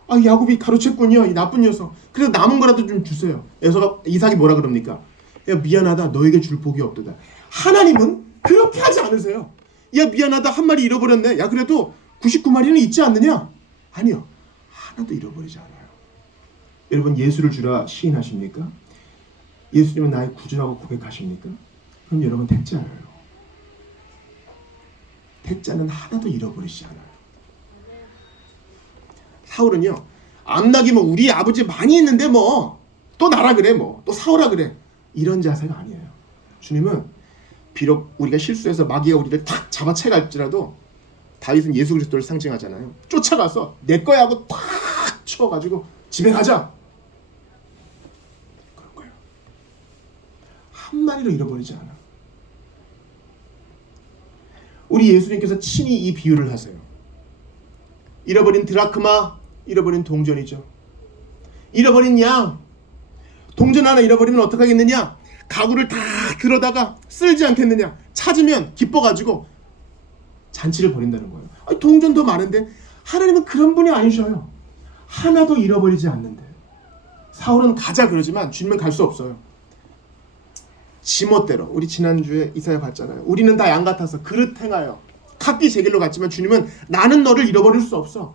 아 야곱이 가로챘군요. 이 나쁜 녀석. 그래서 남은 거라도 좀 주세요. 에서가 이삭이 뭐라 그럽니까? 야 미안하다. 너에게 줄 복이 없도다. 하나님은 그렇게 하지 않으세요. 야 미안하다. 한 마리 잃어버렸네. 야 그래도 99마리는 있지 않느냐? 아니요. 하나도 잃어버리지 않아요. 여러분 예수를 주라 시인하십니까? 예수님은 나의 구주라고 고백하십니까? 그럼 여러분 택자예요. 택자는 하나도 잃어버리지 않아요. 사울은요, 암나기 뭐 우리 아버지 많이 있는데 뭐 또 나라 그래 뭐 또 사오라 그래, 이런 자세가 아니에요. 주님은 비록 우리가 실수해서 마귀가 우리를 탁 잡아채갈지라도, 다윗은 예수 그리스도를 상징하잖아요. 쫓아가서 내 거야 하고 탁 쳐가지고 집에 가자. 그럴 거예요. 한 마리로 잃어버리지 않아. 우리 예수님께서 친히 이 비유를 하세요. 잃어버린 드라크마, 잃어버린 동전이죠. 잃어버린 양, 동전 하나 잃어버리면 어떡하겠느냐? 가구를 다 들어다가 쓸지 않겠느냐? 찾으면 기뻐가지고 잔치를 벌인다는 거예요. 아니, 동전 더 많은데 하나님은 그런 분이 아니셔요. 하나도 잃어버리지 않는데. 사울은 가자 그러지만 주님은 갈 수 없어요. 지멋대로. 우리 지난주에 이사야 봤잖아요. 우리는 다 양 같아서 그릇 행하여 각기 제 길로 갔지만 주님은 나는 너를 잃어버릴 수 없어.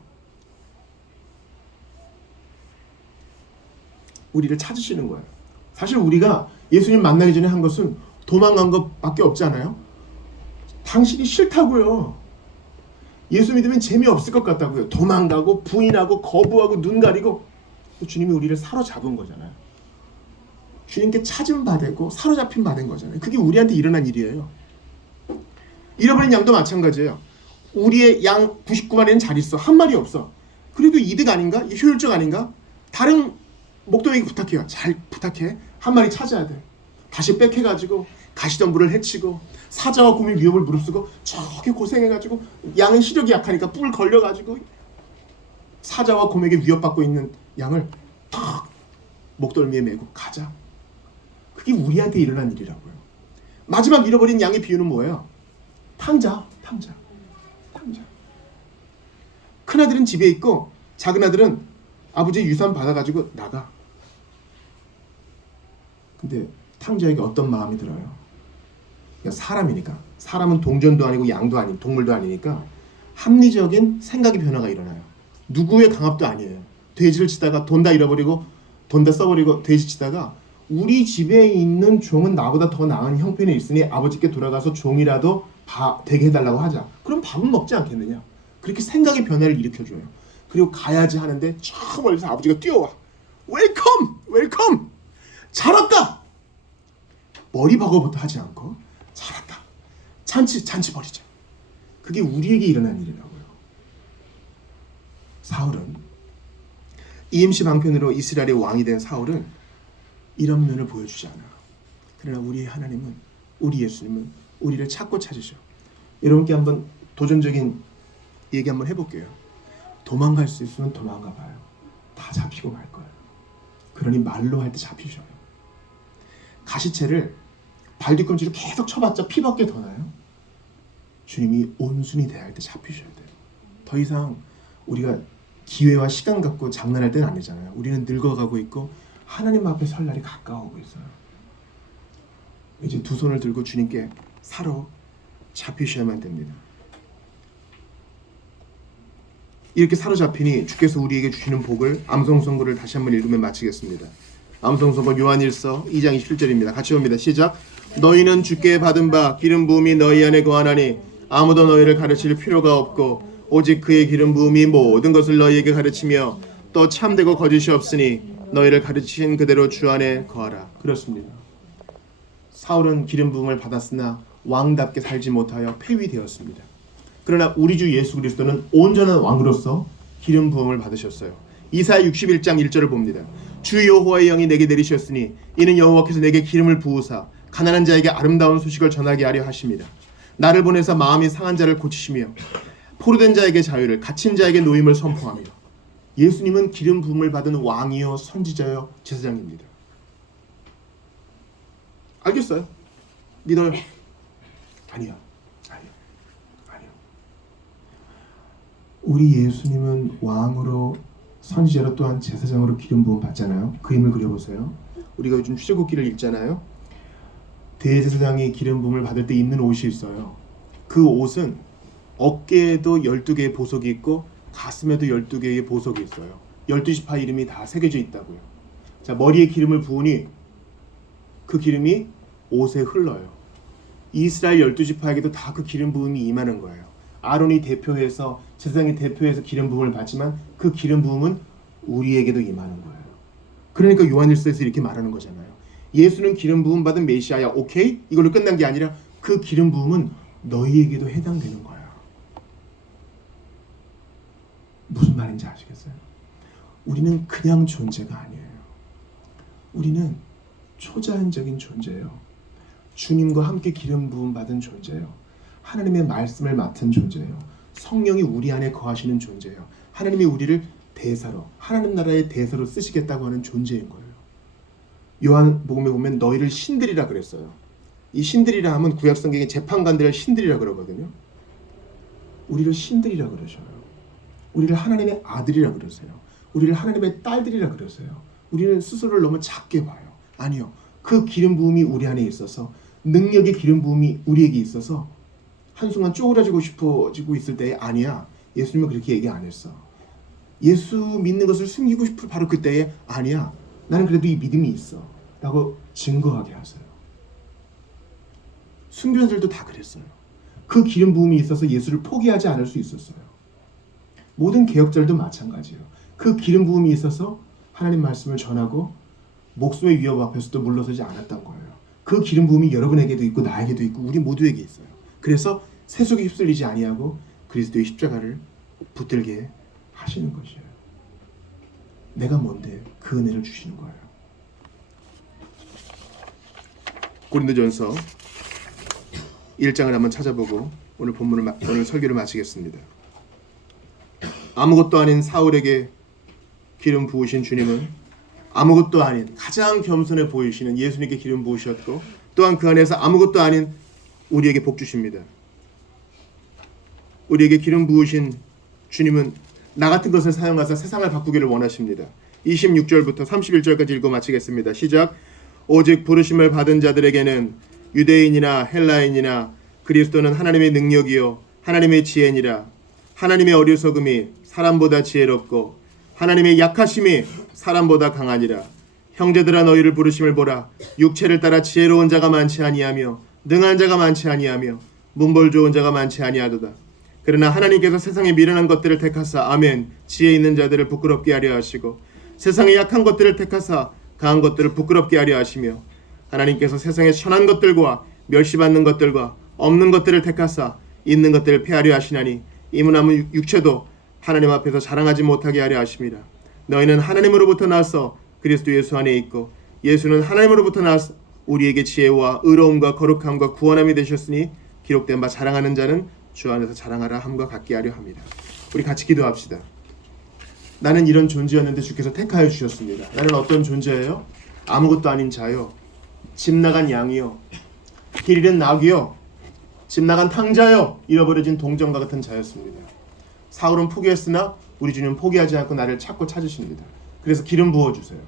우리를 찾으시는 거예요. 사실 우리가 예수님 만나기 전에 한 것은 도망간 것밖에 없지 않아요? 당신이 싫다고요. 예수 믿으면 재미없을 것 같다고요. 도망가고 부인하고 거부하고 눈 가리고. 주님이 우리를 사로잡은 거잖아요. 주님께 찾음 받고 사로잡힌 받은 거잖아요. 그게 우리한테 일어난 일이에요. 잃어버린 양도 마찬가지예요. 우리의 양 99마리는 잘 있어. 한 마리 없어. 그래도 이득 아닌가? 효율적 아닌가? 다른 목동에게 부탁해요. 잘 부탁해. 한 마리 찾아야 돼. 다시 빽해가지고 가시덤불을 해치고 사자와 곰이 위협을 무릅쓰고 저렇게 고생해가지고 양은 시력이 약하니까 뿔 걸려가지고 사자와 곰에게 위협받고 있는 양을 탁 목덜미에 메고 가자. 그게 우리한테 일어난 일이라고요. 마지막 잃어버린 양의 비유는 뭐예요? 탕자. 큰아들은 집에 있고 작은아들은 아버지의 유산 받아가지고 나가. 근데 탕자에게 어떤 마음이 들어요? 그러니까 사람이니까. 사람은 동전도 아니고 양도 아닌 동물도 아니니까 합리적인 생각의 변화가 일어나요. 누구의 강압도 아니에요. 돼지를 치다가 돈 다 잃어버리고 돈 다 써버리고 돼지 치다가 우리 집에 있는 종은 나보다 더 나은 형편이 있으니 아버지께 돌아가서 종이라도 되게 해달라고 하자. 그럼 밥은 먹지 않겠느냐. 그렇게 생각의 변화를 일으켜줘요. 그리고 가야지 하는데 저 멀리서 아버지가 뛰어와. 웰컴! 잘 왔다! 머리 박어부터 하지 않고 잘 왔다. 잔치 벌이자. 그게 우리에게 일어난 일이라고요. 사울은 이임시 방편으로 이스라엘의 왕이 된 사울은 이런 면을 보여주지 않아. 그러나 우리의 하나님은, 우리 예수님은 우리를 찾고 찾으셔. 여러분께 한번 도전적인 얘기 한번 해볼게요. 도망갈 수 있으면 도망가 봐요. 다 잡히고 말 거예요. 그러니 말로 할 때 잡히셔요. 가시채를 발뒤꿈치로 계속 쳐봤자 피밖에 더 나요. 주님이 온순히 대할 때 잡히셔야 돼요. 더 이상 우리가 기회와 시간 갖고 장난할 때는 아니잖아요. 우리는 늙어가고 있고 하나님 앞에 설 날이 가까워오고 있어요. 이제 두 손을 들고 주님께 사로잡히셔야만 됩니다. 이렇게 사로잡히니 주께서 우리에게 주시는 복을 암송선고를 다시 한번 읽으면 마치겠습니다. 암송선고 요한일서 2장 27절입니다. 같이 봅니다. 시작. 너희는 주께 받은 바 기름 부음이 너희 안에 거하나니 아무도 너희를 가르칠 필요가 없고 오직 그의 기름 부음이 모든 것을 너희에게 가르치며 또 참되고 거짓이 없으니 너희를 가르친 그대로 주 안에 거하라. 그렇습니다. 사울은 기름 부음을 받았으나 왕답게 살지 못하여 폐위되었습니다. 그러나 우리 주 예수 그리스도는 온전한 왕으로서 기름 부음을 받으셨어요. 이사야 61장 1절을 봅니다. 주 여호와의 영이 내게 내리셨으니 이는 여호와께서 내게 기름을 부으사 가난한 자에게 아름다운 소식을 전하게 하려 하십니다. 나를 보내사 마음이 상한 자를 고치시며 포로된 자에게 자유를, 갇힌 자에게 노임을 선포하며. 예수님은 기름 부음을 받은 왕이요 선지자요 제사장입니다. 알겠어요? 믿어요? 아니요. 우리 예수님은 왕으로 선지자로 또한 제사장으로 기름 부음 받잖아요. 그림을 그려보세요. 우리가 요즘 출애굽기를 읽잖아요. 대제사장이 기름 부음을 받을 때 입는 옷이 있어요. 그 옷은 어깨에도 12개의 보석이 있고 가슴에도 12개의 보석이 있어요. 12지파 이름이 다 새겨져 있다고요. 자, 머리에 기름을 부으니 그 기름이 옷에 흘러요. 이스라엘 12지파에게도 다 그 기름 부음이 임하는 거예요. 아론이 대표해서, 제사장이 대표해서 기름 부음을 받지만 그 기름 부음은 우리에게도 임하는 거예요. 그러니까 요한일서에서 이렇게 말하는 거잖아요. 예수는 기름 부음 받은 메시아야. 오케이? 이걸로 끝난 게 아니라 그 기름 부음은 너희에게도 해당되는 거예요. 무슨 말인지 아시겠어요? 우리는 그냥 존재가 아니에요. 우리는 초자연적인 존재예요. 주님과 함께 기름 부음 받은 존재예요. 하나님의 말씀을 맡은 존재예요. 성령이 우리 안에 거하시는 존재예요. 하나님이 우리를 대사로, 하나님 나라의 대사로 쓰시겠다고 하는 존재인 거예요. 요한복음에 보면 너희를 신들이라 그랬어요. 이 신들이라 하면 구약성경의 재판관들을 신들이라 그러거든요. 우리를 신들이라 그러셔요. 우리를 하나님의 아들이라 그러세요. 우리를 하나님의 딸들이라 그러세요. 우리는 스스로를 너무 작게 봐요. 아니요. 그 기름 부음이 우리 안에 있어서, 능력의 기름 부음이 우리에게 있어서 한순간 쪼그라지고 싶어지고 있을 때에 아니야. 예수님은 그렇게 얘기 안 했어. 예수 믿는 것을 숨기고 싶을 바로 그때에 아니야. 나는 그래도 이 믿음이 있어 라고 증거하게 하세요. 순교자들도 다 그랬어요. 그 기름 부음이 있어서 예수를 포기하지 않을 수 있었어요. 모든 개혁자들도 마찬가지예요. 그 기름 부음이 있어서 하나님 말씀을 전하고 목숨의 위협 앞에서도 물러서지 않았던 거예요. 그 기름 부음이 여러분에게도 있고 나에게도 있고 우리 모두에게 있어요. 그래서 세속에 휩쓸리지 아니하고 그리스도의 십자가를 붙들게 하시는 것이에요. 내가 뭔데 그 은혜를 주시는 거예요. 고린도전서 1장을 한번 찾아보고 오늘 설교를 마치겠습니다. 아무것도 아닌 사울에게 기름 부으신 주님은 아무것도 아닌 가장 겸손해 보이시는 예수님께 기름 부으셨고 또한 그 안에서 아무것도 아닌 우리에게 복 주십니다. 우리에게 기름 부으신 주님은 나 같은 것을 사용하사 세상을 바꾸기를 원하십니다. 26절부터 31절까지 읽고 마치겠습니다. 시작. 오직 부르심을 받은 자들에게는 유대인이나 헬라인이나 그리스도는 하나님의 능력이요 하나님의 지혜니라. 하나님의 어리석음이 사람보다 지혜롭고 하나님의 약하심이 사람보다 강하니라. 형제들아 너희를 부르심을 보라. 육체를 따라 지혜로운 자가 많지 아니하며 능한 자가 많지 아니하며 문벌 좋은 자가 많지 아니하도다. 그러나 하나님께서 세상에 미련한 것들을 택하사 아멘 지혜 있는 자들을 부끄럽게 하려 하시고 세상에 약한 것들을 택하사 강한 것들을 부끄럽게 하려 하시며 하나님께서 세상에 천한 것들과 멸시받는 것들과 없는 것들을 택하사 있는 것들을 폐하려 하시나니 이문함은 육체도 하나님 앞에서 자랑하지 못하게 하려 하심이라. 너희는 하나님으로부터 나서 그리스도 예수 안에 있고 예수는 하나님으로부터 나서 우리에게 지혜와 의로움과 거룩함과 구원함이 되셨으니 기록된 바 자랑하는 자는 주 안에서 자랑하라 함과 같게 하려 합니다. 우리 같이 기도합시다. 나는 이런 존재였는데 주께서 택하여 주셨습니다. 나는 어떤 존재예요? 아무것도 아닌 자요, 집 나간 양이요, 길 잃은 낙이요, 집 나간 탕자요, 잃어버려진 동전과 같은 자였습니다. 사울은 포기했으나 우리 주님은 포기하지 않고 나를 찾고 찾으십니다. 그래서 기름 부어주세요.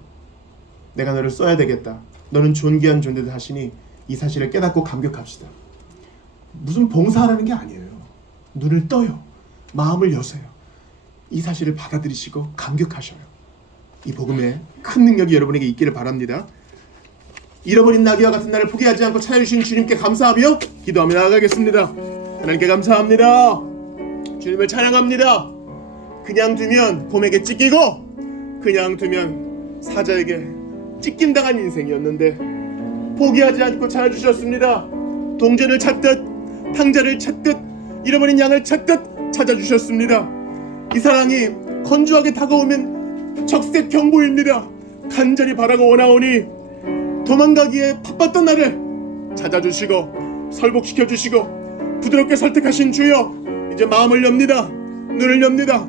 내가 너를 써야 되겠다. 너는 존귀한 존재다 하시니 이 사실을 깨닫고 감격합시다. 무슨 봉사하라는 게 아니에요. 눈을 떠요. 마음을 여세요. 이 사실을 받아들이시고 감격하셔요. 이 복음의 큰 능력이 여러분에게 있기를 바랍니다. 잃어버린 나귀와 같은 나를 포기하지 않고 찾아주신 주님께 감사하며 기도하며 나아가겠습니다. 하나님께 감사합니다. 주님을 찬양합니다. 그냥 두면 곰에게 찢기고 그냥 두면 사자에게 찢김당한 인생이었는데 포기하지 않고 찾아주셨습니다. 동전을 찾듯 탕자를 찾듯 잃어버린 양을 찾듯 찾아주셨습니다. 이 사랑이 건조하게 다가오면 적색 경보입니다. 간절히 바라고 원하오니 도망가기에 바빴던 나를 찾아주시고 설복시켜주시고 부드럽게 설득하신 주여, 이제 마음을 엽니다. 눈을 엽니다.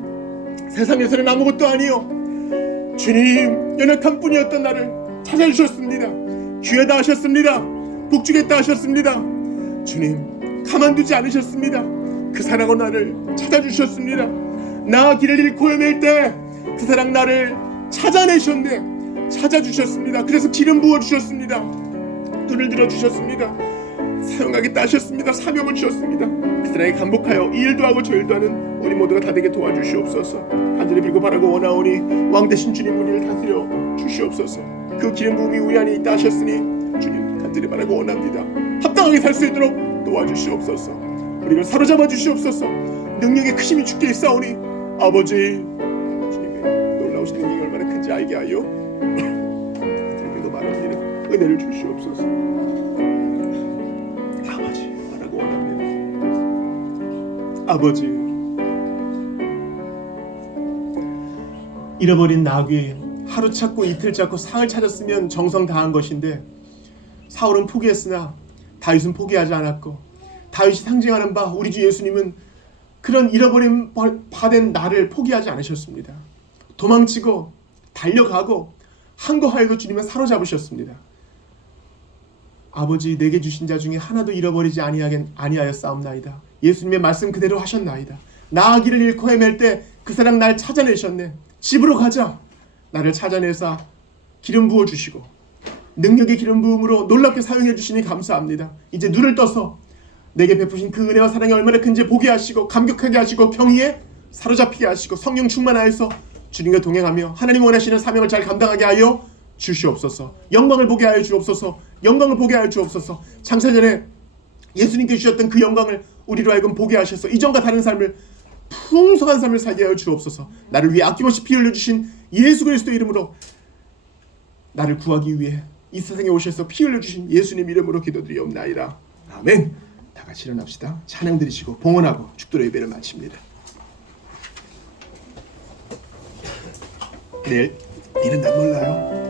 세상에서는 아무것도 아니요 주님 연약한 뿐이었던 나를 찾아주셨습니다. 귀하다 하셨습니다. 복주겠다 하셨습니다. 주님 가만두지 않으셨습니다. 그 사랑으로 나를 찾아주셨습니다. 나 길을 잃고 헤맬 때 그 사랑 나를 찾아내셨네. 찾아주셨습니다. 그래서 기름 부어주셨습니다. 눈을 들어주셨습니다. 사용하겠다 하셨습니다. 사명을 주셨습니다. 그 사랑에 감복하여 이 일도 하고 저 일도 하는 우리 모두가 다 되게 도와주시옵소서. 간절히 빌고 바라고 원하오니 왕 대신 주님 우리를 다스려 주시옵소서. 그 기름 부음이 우리 안에 있다 하셨으니 주님 간절히 바라고 원합니다. 합당하게 살 수 있도록 도와주시옵소서. 우리를 사로잡아 주시옵소서. 능력의 크심이 주께 있사오니 아버지, 주님의 놀라우신 능력이 얼마나 큰지 알게 하여 드리기도 바랍니다. 은혜를 주시옵소서. 아버지 바라고 원합니다. 아버지, 잃어버린 나귀 하루 찾고 이틀 찾고 사흘 찾았으면 정성 다한 것인데 사울은 포기했으나 다윗은 포기하지 않았고 다윗이 상징하는 바 우리 주 예수님은 그런 잃어버린 바된 나를 포기하지 않으셨습니다. 도망치고 달려가고 항거하여도 주님은 사로잡으셨습니다. 아버지, 내게 주신 자 중에 하나도 잃어버리지 아니하였사옵나이다. 예수님의 말씀 그대로 하셨나이다. 나아기를 잃고 헤맬 때 그 사랑 날 찾아내셨네. 집으로 가자. 나를 찾아내사 기름 부어주시고 능력의 기름 부음으로 놀랍게 사용해 주시니 감사합니다. 이제 눈을 떠서 내게 베푸신 그 은혜와 사랑이 얼마나 큰지 보게 하시고 감격하게 하시고 경의에 사로잡히게 하시고 성령 충만하여서 주님과 동행하며 하나님 원하시는 사명을 잘 감당하게 하여 주시옵소서. 영광을 보게 하여 주옵소서. 영광을 보게 하여 주옵소서. 장사전에 예수님께 주셨던 그 영광을 우리로 하여금 보게 하셔서 이전과 다른 삶을, 풍성한 삶을 살게 하여 주옵소서. 나를 위해 아낌없이 피 흘려주신 예수 그리스도 이름으로 나를 구하기 위해 이 세상에 오셔서 피 흘려주신 예수님 이름으로 기도드리옵나이다. 아멘. 다 같이 일어납시다. 찬양 드리시고 봉헌하고 축도로 예배를 마칩니다. 내일은 난 몰라요.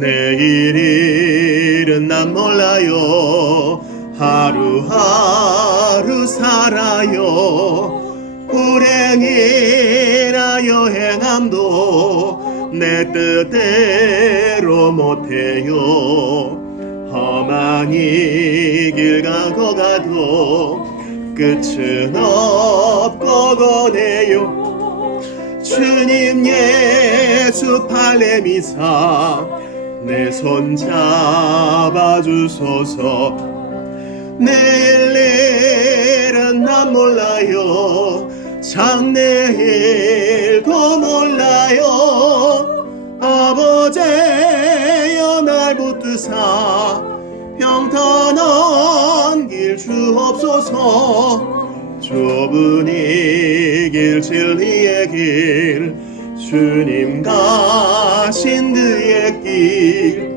내일 일은 난 몰라요. 하루하루 살아요. 불행이나 여행함도 내 뜻대로 못해요. 험한 이 길 가고 가도 끝은 없고 거네요. 주님 예수 팔레미사 내 손 잡아주소서. 내일 일은 난 몰라요. 장래일도 몰라요. 아버지여 날 붙드사 평탄한 길 주옵소서. 좁은 이 길 진리의 길 주님 가신 그의 길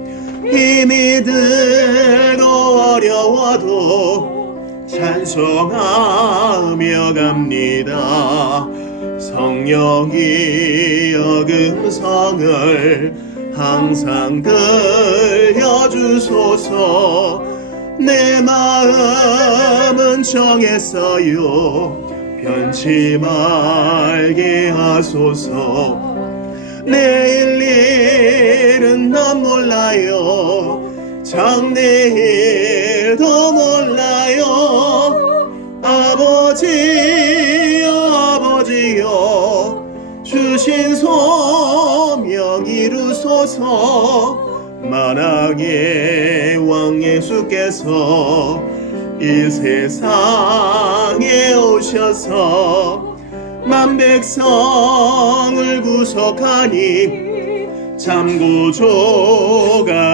힘이 들고 어려워도 찬송하며 갑니다. 성령이여 음성을 항상 들려주소서. 내 마음은 정했어요. 변치 말게 하소서. 내일 일은 난 몰라요. 장래일도 몰라요. 아버지여 주신 소명 이루소서. 만왕의 왕 예수께서 이 세상에 오셔서 만 백성을 구속하니 참구조가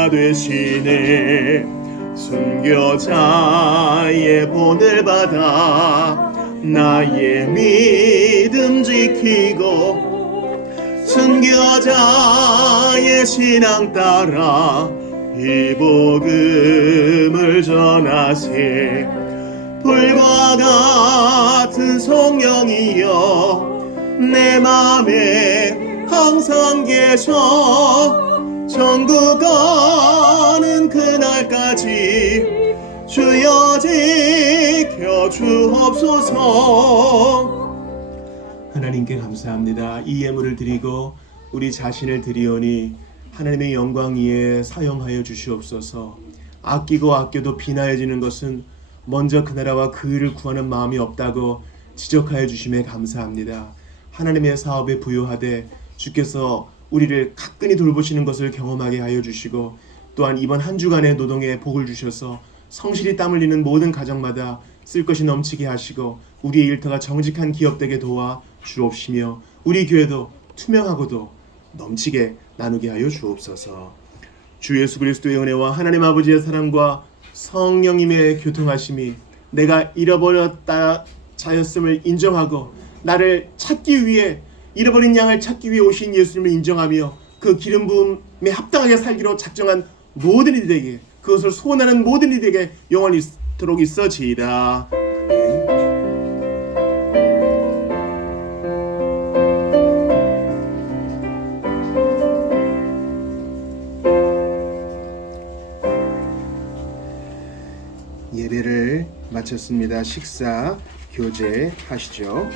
되시네. 순교자의 본을 받아 나의 믿음 지키고 순교자의 신앙 따라 이 복음을 전하세. 불과 같은 성령이여 내 맘에 항상 계셔. 천국 가는 그날까지 주여 지켜 주옵소서. 하나님께 감사합니다. 이 예물을 드리고 우리 자신을 드리오니 하나님의 영광 위에 사용하여 주시옵소서. 아끼고 아껴도 비나해지는 것은 먼저 그 나라와 그 일을 구하는 마음이 없다고 지적하여 주심에 감사합니다. 하나님의 사업에 부요하되 주께서 우리를 가끈히 돌보시는 것을 경험하게 하여 주시고, 또한 이번 한 주간의 노동에 복을 주셔서 성실히 땀 흘리는 모든 가정마다 쓸 것이 넘치게 하시고 우리의 일터가 정직한 기업되게 도와 주옵시며 우리 교회도 투명하고도 넘치게 나누게 하여 주옵소서. 주 예수 그리스도의 은혜와 하나님 아버지의 사랑과 성령님의 교통하심이 내가 잃어버렸다 자였음을 인정하고 나를 찾기 위해, 잃어버린 양을 찾기 위해 오신 예수님을 인정하며 그 기름 부음에 합당하게 살기로 작정한 모든 이들에게, 그것을 소원하는 모든 이들에게 영원히 있도록 있어지이다. 예배를 마쳤습니다. 식사 교제 하시죠.